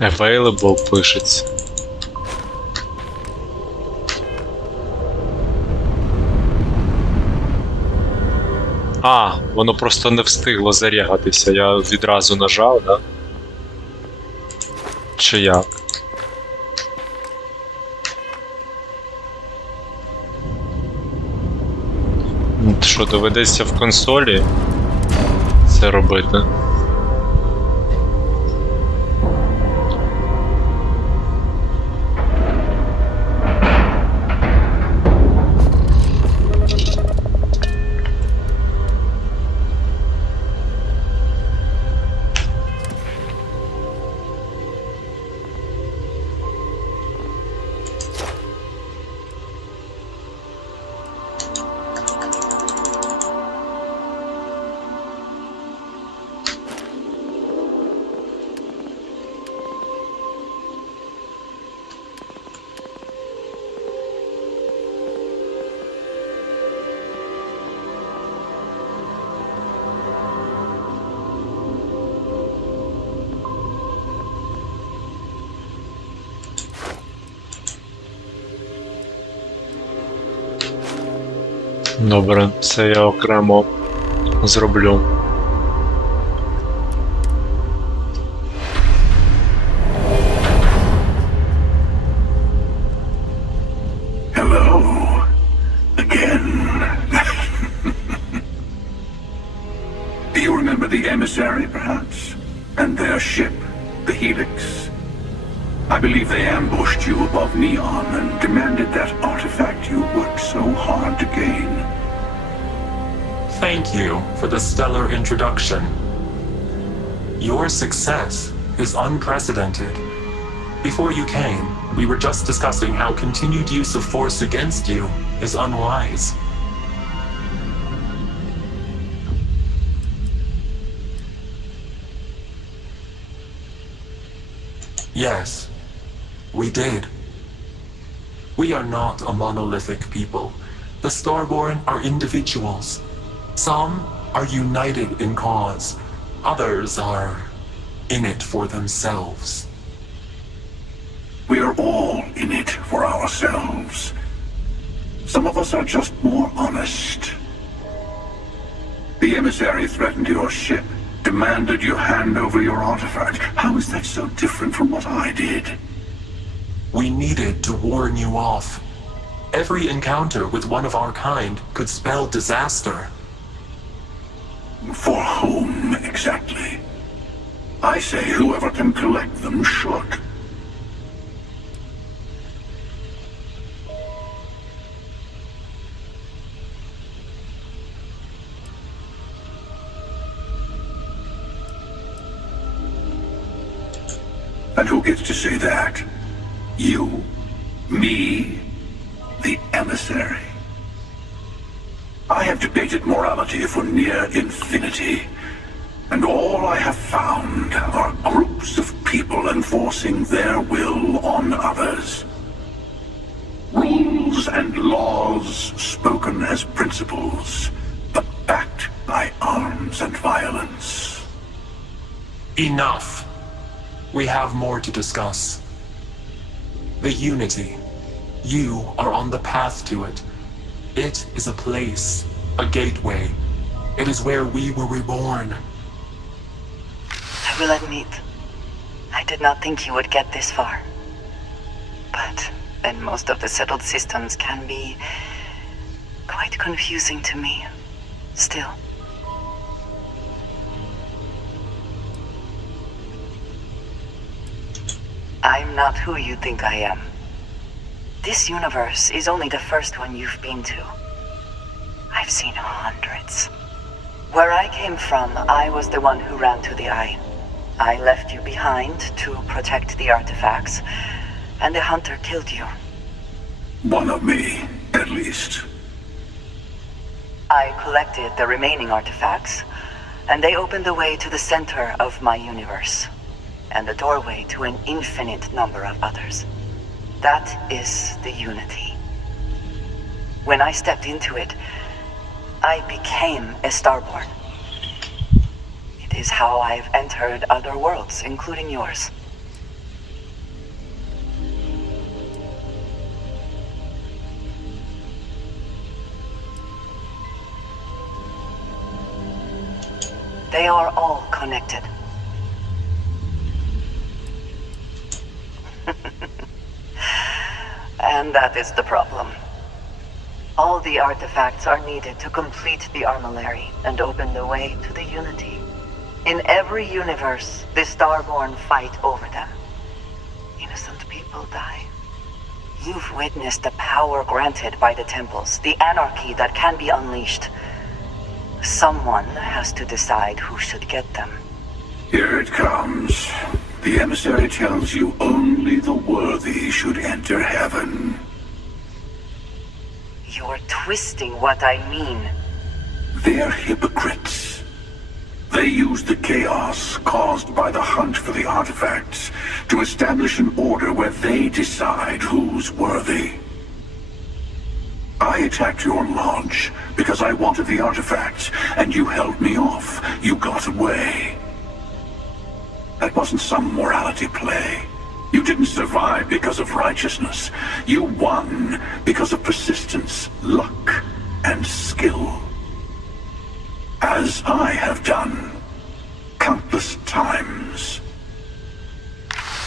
Available пишеться. А, воно просто не встигло зарягатися, я відразу нажав, да? Чи як? Що, доведеться в консолі це робити? Добре, це я окремо зроблю. Hello. Again. Do you remember the emissary, perhaps? And their ship, the Helix? I believe they ambushed you above Neon and demanded that artifact you worked so hard to gain. Thank you for the stellar introduction. Your success is unprecedented. Before you came, we were just discussing how continued use of force against you is unwise. Yes, we did. We are not a monolithic people. The Starborn are individuals. Some are united in cause. Others are in it for themselves. We are all in it for ourselves. Some of us are just more honest. The emissary threatened your ship, demanded you hand over your artifact. How is that so different from what I did? We needed to warn you off. Every encounter with one of our kind could spell disaster. For whom, exactly? I say whoever can collect them should. And who gets to say that? You? Me? The emissary? I have debated morality for near infinity, and all I have found are groups of people enforcing their will on others. Rules and laws spoken as principles, but backed by arms and violence. Enough. We have more to discuss. The Unity. You are on the path to it. It is a place, a gateway. It is where we were reborn. I will admit, I did not think you would get this far. But then most of the settled systems can be quite confusing to me. Still. I'm not who you think I am. This universe is only the first one you've been to. I've seen hundreds. Where I came from, I was the one who ran to the Eye. I left you behind to protect the artifacts, and the hunter killed you. One of me, at least. I collected the remaining artifacts, and they opened the way to the center of my universe, and the doorway to an infinite number of others. That is the Unity. When I stepped into it, I became a Starborn. It is how I've entered other worlds, including yours. They are all connected. And that is the problem. All the artifacts are needed to complete the armillary and open the way to the Unity. In every universe, the Starborn fight over them. Innocent people die. You've witnessed the power granted by the temples, the anarchy that can be unleashed. Someone has to decide who should get them. Here it comes. The emissary tells you only the worthy should enter heaven. You're twisting what I mean. They're hypocrites. They use the chaos caused by the hunt for the artifacts to establish an order where they decide who's worthy. I attacked your lodge because I wanted the artifacts, and you held me off. You got away. That wasn't some morality play. You didn't survive because of righteousness. You won because of persistence, luck, and skill. As I have done countless times.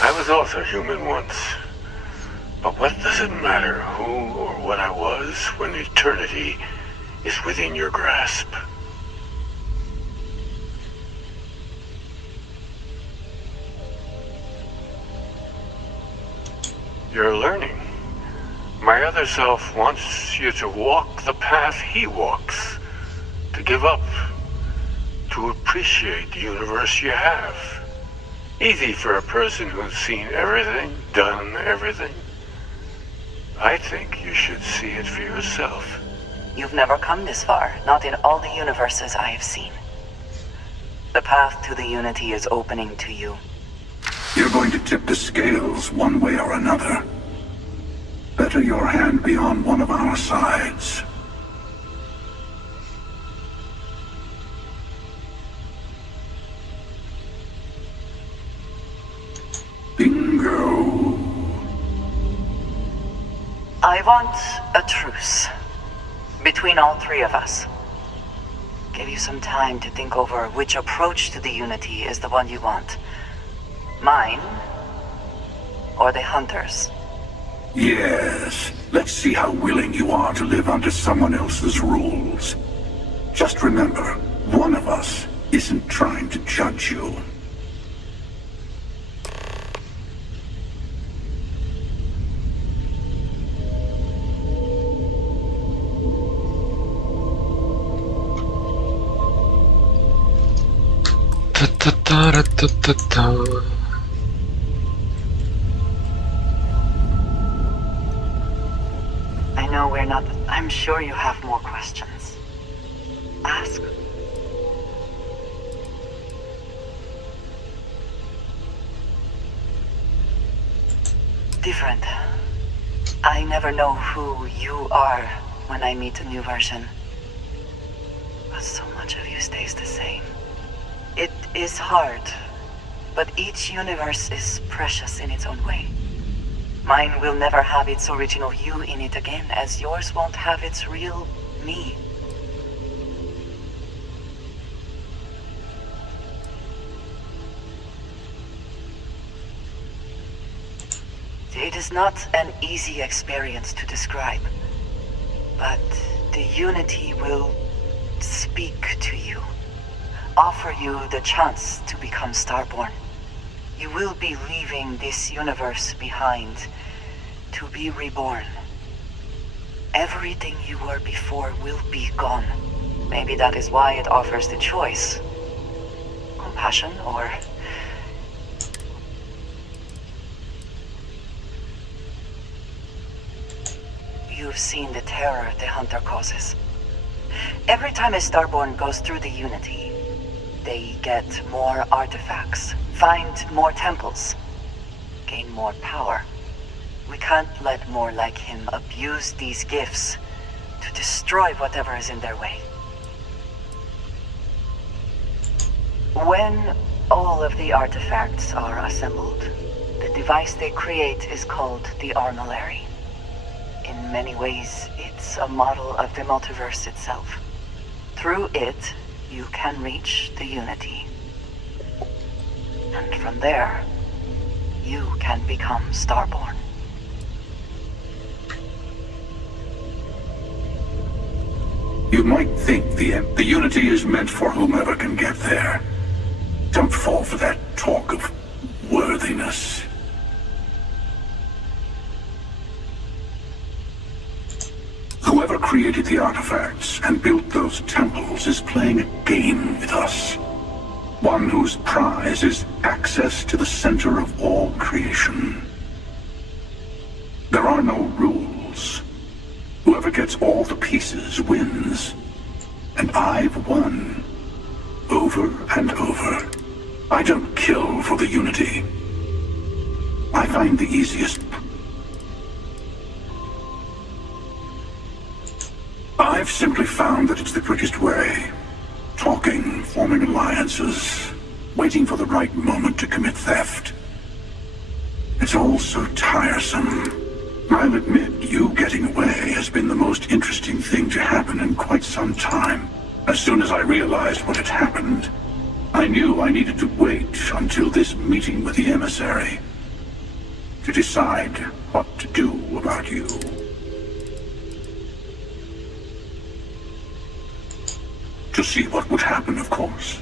I was also human once. But what does it matter who or what I was when eternity is within your grasp? You're learning. My other self wants you to walk the path he walks, to give up, to appreciate the universe you have. Easy for a person who's seen everything, done everything. I think you should see it for yourself. You've never come this far, not in all the universes I have seen. The path to the Unity is opening to you. You're going to tip the scales one way or another. Better your hand be on one of our sides. Bingo. I want a truce between all three of us. Give you some time to think over which approach to the Unity is the one you want. Mine, or the Hunters? Yes. Let's see how willing you are to live under someone else's rules. Just remember, one of us isn't trying to judge you. I know we're not, but I'm sure you have more questions. Ask. Different. I never know who you are when I meet a new version. But so much of you stays the same. It is hard, but each universe is precious in its own way. Mine will never have its original you in it again, as yours won't have its real me. It is not an easy experience to describe, but the Unity will speak to you, offer you the chance to become Starborn. You will be leaving this universe behind to be reborn. Everything you were before will be gone. Maybe that is why it offers the choice. Compassion or... You've seen the terror the Hunter causes. Every time a Starborn goes through the Unity, they get more artifacts, find more temples, gain more power. We can't let more like him abuse these gifts to destroy whatever is in their way. When all of the artifacts are assembled, the device they create is called the Armillary. In many ways, it's a model of the multiverse itself. Through it, you can reach the Unity. And from there, you can become Starborn. You might think the Unity is meant for whomever can get there. Don't fall for that talk of worthiness. Whoever created the artifacts and built those temples is playing a game with us. One whose prize is access to the center of all creation. There are no rules. Whoever gets all the pieces wins. And I've won. Over and over. I don't kill for the Unity. I find the easiest... I've simply found that it's the quickest way. Talking, forming alliances, waiting for the right moment to commit theft. It's all so tiresome. I'll admit, you getting away has been the most interesting thing to happen in quite some time. As soon as I realized what had happened, I knew I needed to wait until this meeting with the emissary to decide what to do about you. To see what would happen, of course.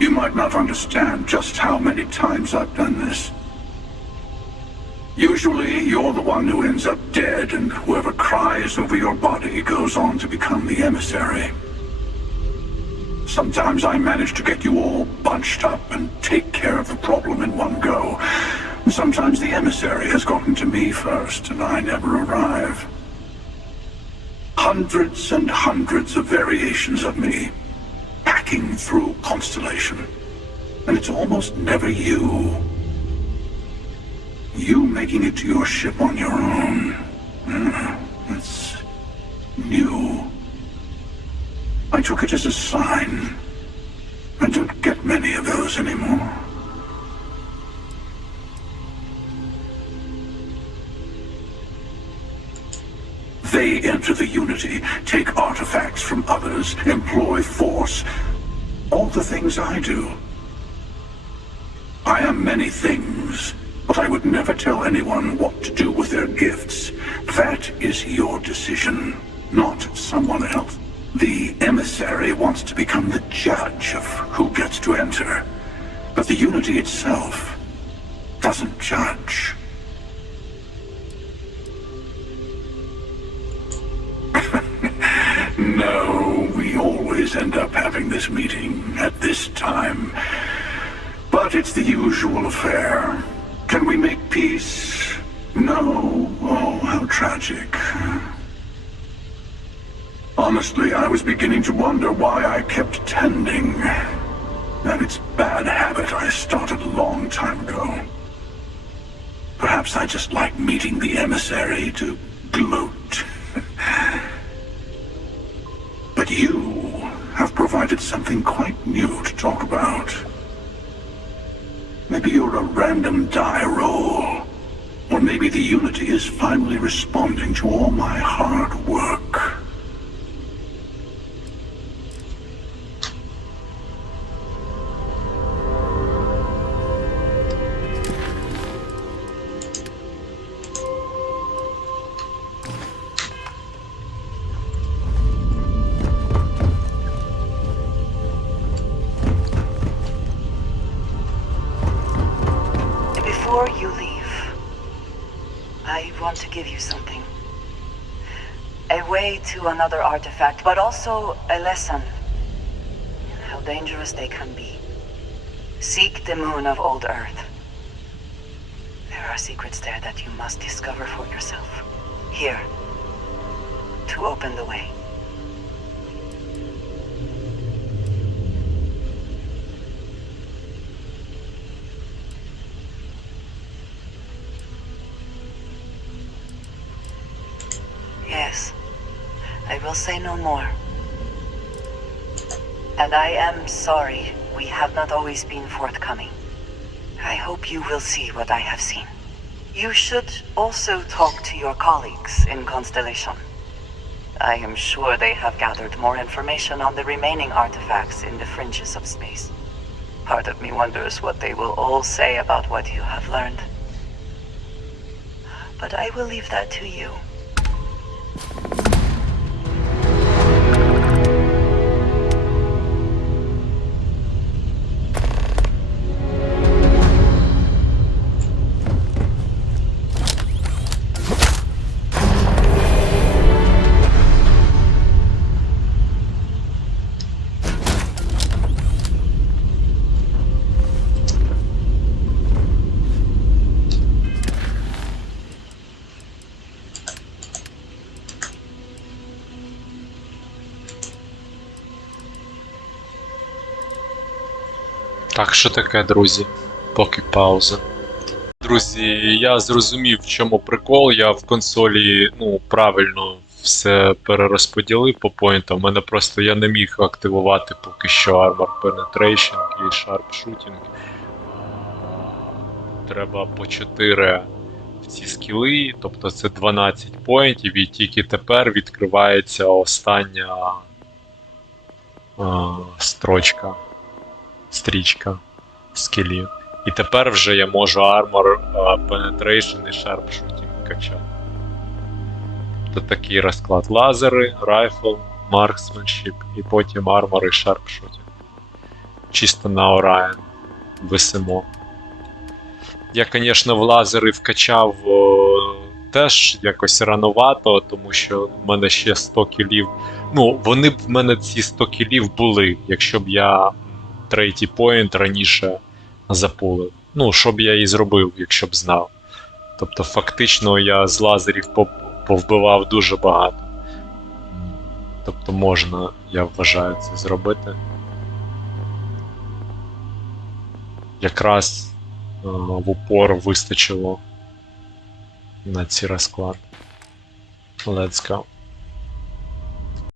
You might not understand just how many times I've done this. Usually, you're the one who ends up dead, and whoever cries over your body goes on to become the emissary. Sometimes I manage to get you all bunched up and take care of the problem in one go. Sometimes the emissary has gotten to me first, and I never arrive. Hundreds and hundreds of variations of me, hacking through Constellation. And it's almost never you. You making it to your ship on your own. It's new. I took it as a sign. I don't get many of those anymore. They enter the Unity, take artifacts from others, employ force. All the things I do. I am many things, but I would never tell anyone what to do with their gifts. That is your decision, not someone else. The emissary wants to become the judge of who gets to enter, but the Unity itself doesn't judge. No, we always end up having this meeting at this time. But it's the usual affair. Can we make peace? No. Oh, how tragic. Honestly, I was beginning to wonder why I kept tending. And it's a bad habit I started a long time ago. Perhaps I just like meeting the emissary to gloat. But you have provided something quite new to talk about. Maybe you're a random die roll, Or maybe the Unity is finally responding to all my hard work. Before you leave, I want to give you something. A way to another artifact, but also a lesson in how dangerous they can be. Seek the moon of old Earth. There are secrets there that you must discover for yourself. Here, to open the way. Yes, I will say no more. And I am sorry we have not always been forthcoming. I hope you will see what I have seen. You should also talk to your colleagues in Constellation. I am sure they have gathered more information on the remaining artifacts in the fringes of space. Part of me wonders what they will all say about what you have learned. But I will leave that to you. Так, що таке, друзі? Поки пауза. Друзі, я зрозумів, в чому прикол. Я в консолі, правильно все перерозподілив по поінтам. У мене просто я не міг активувати поки що Armor Penetration і Sharpshooting. Треба по 4 в ці скіли, тобто це 12 поінтів, і тільки тепер відкривається остання стрічка скілів. І тепер вже я можу Armor Penetration і Sharpshooting качати. Тобто такий розклад: лазери, Rifle, Marksmanship і потім Armor і Sharpshooting. Чисто на Orion висимо. Я, звісно, в лазери вкачав теж якось рановато, тому що в мене ще 100 кілів. Вони б в мене ці 100 кілів були, якщо б я третій поінт раніше запулив. Що б я і зробив, якщо б знав. Тобто, фактично, я з лазерів повбивав дуже багато. Тобто, можна, я вважаю, це зробити. Якраз в упор вистачило на ці розклад. Let's go.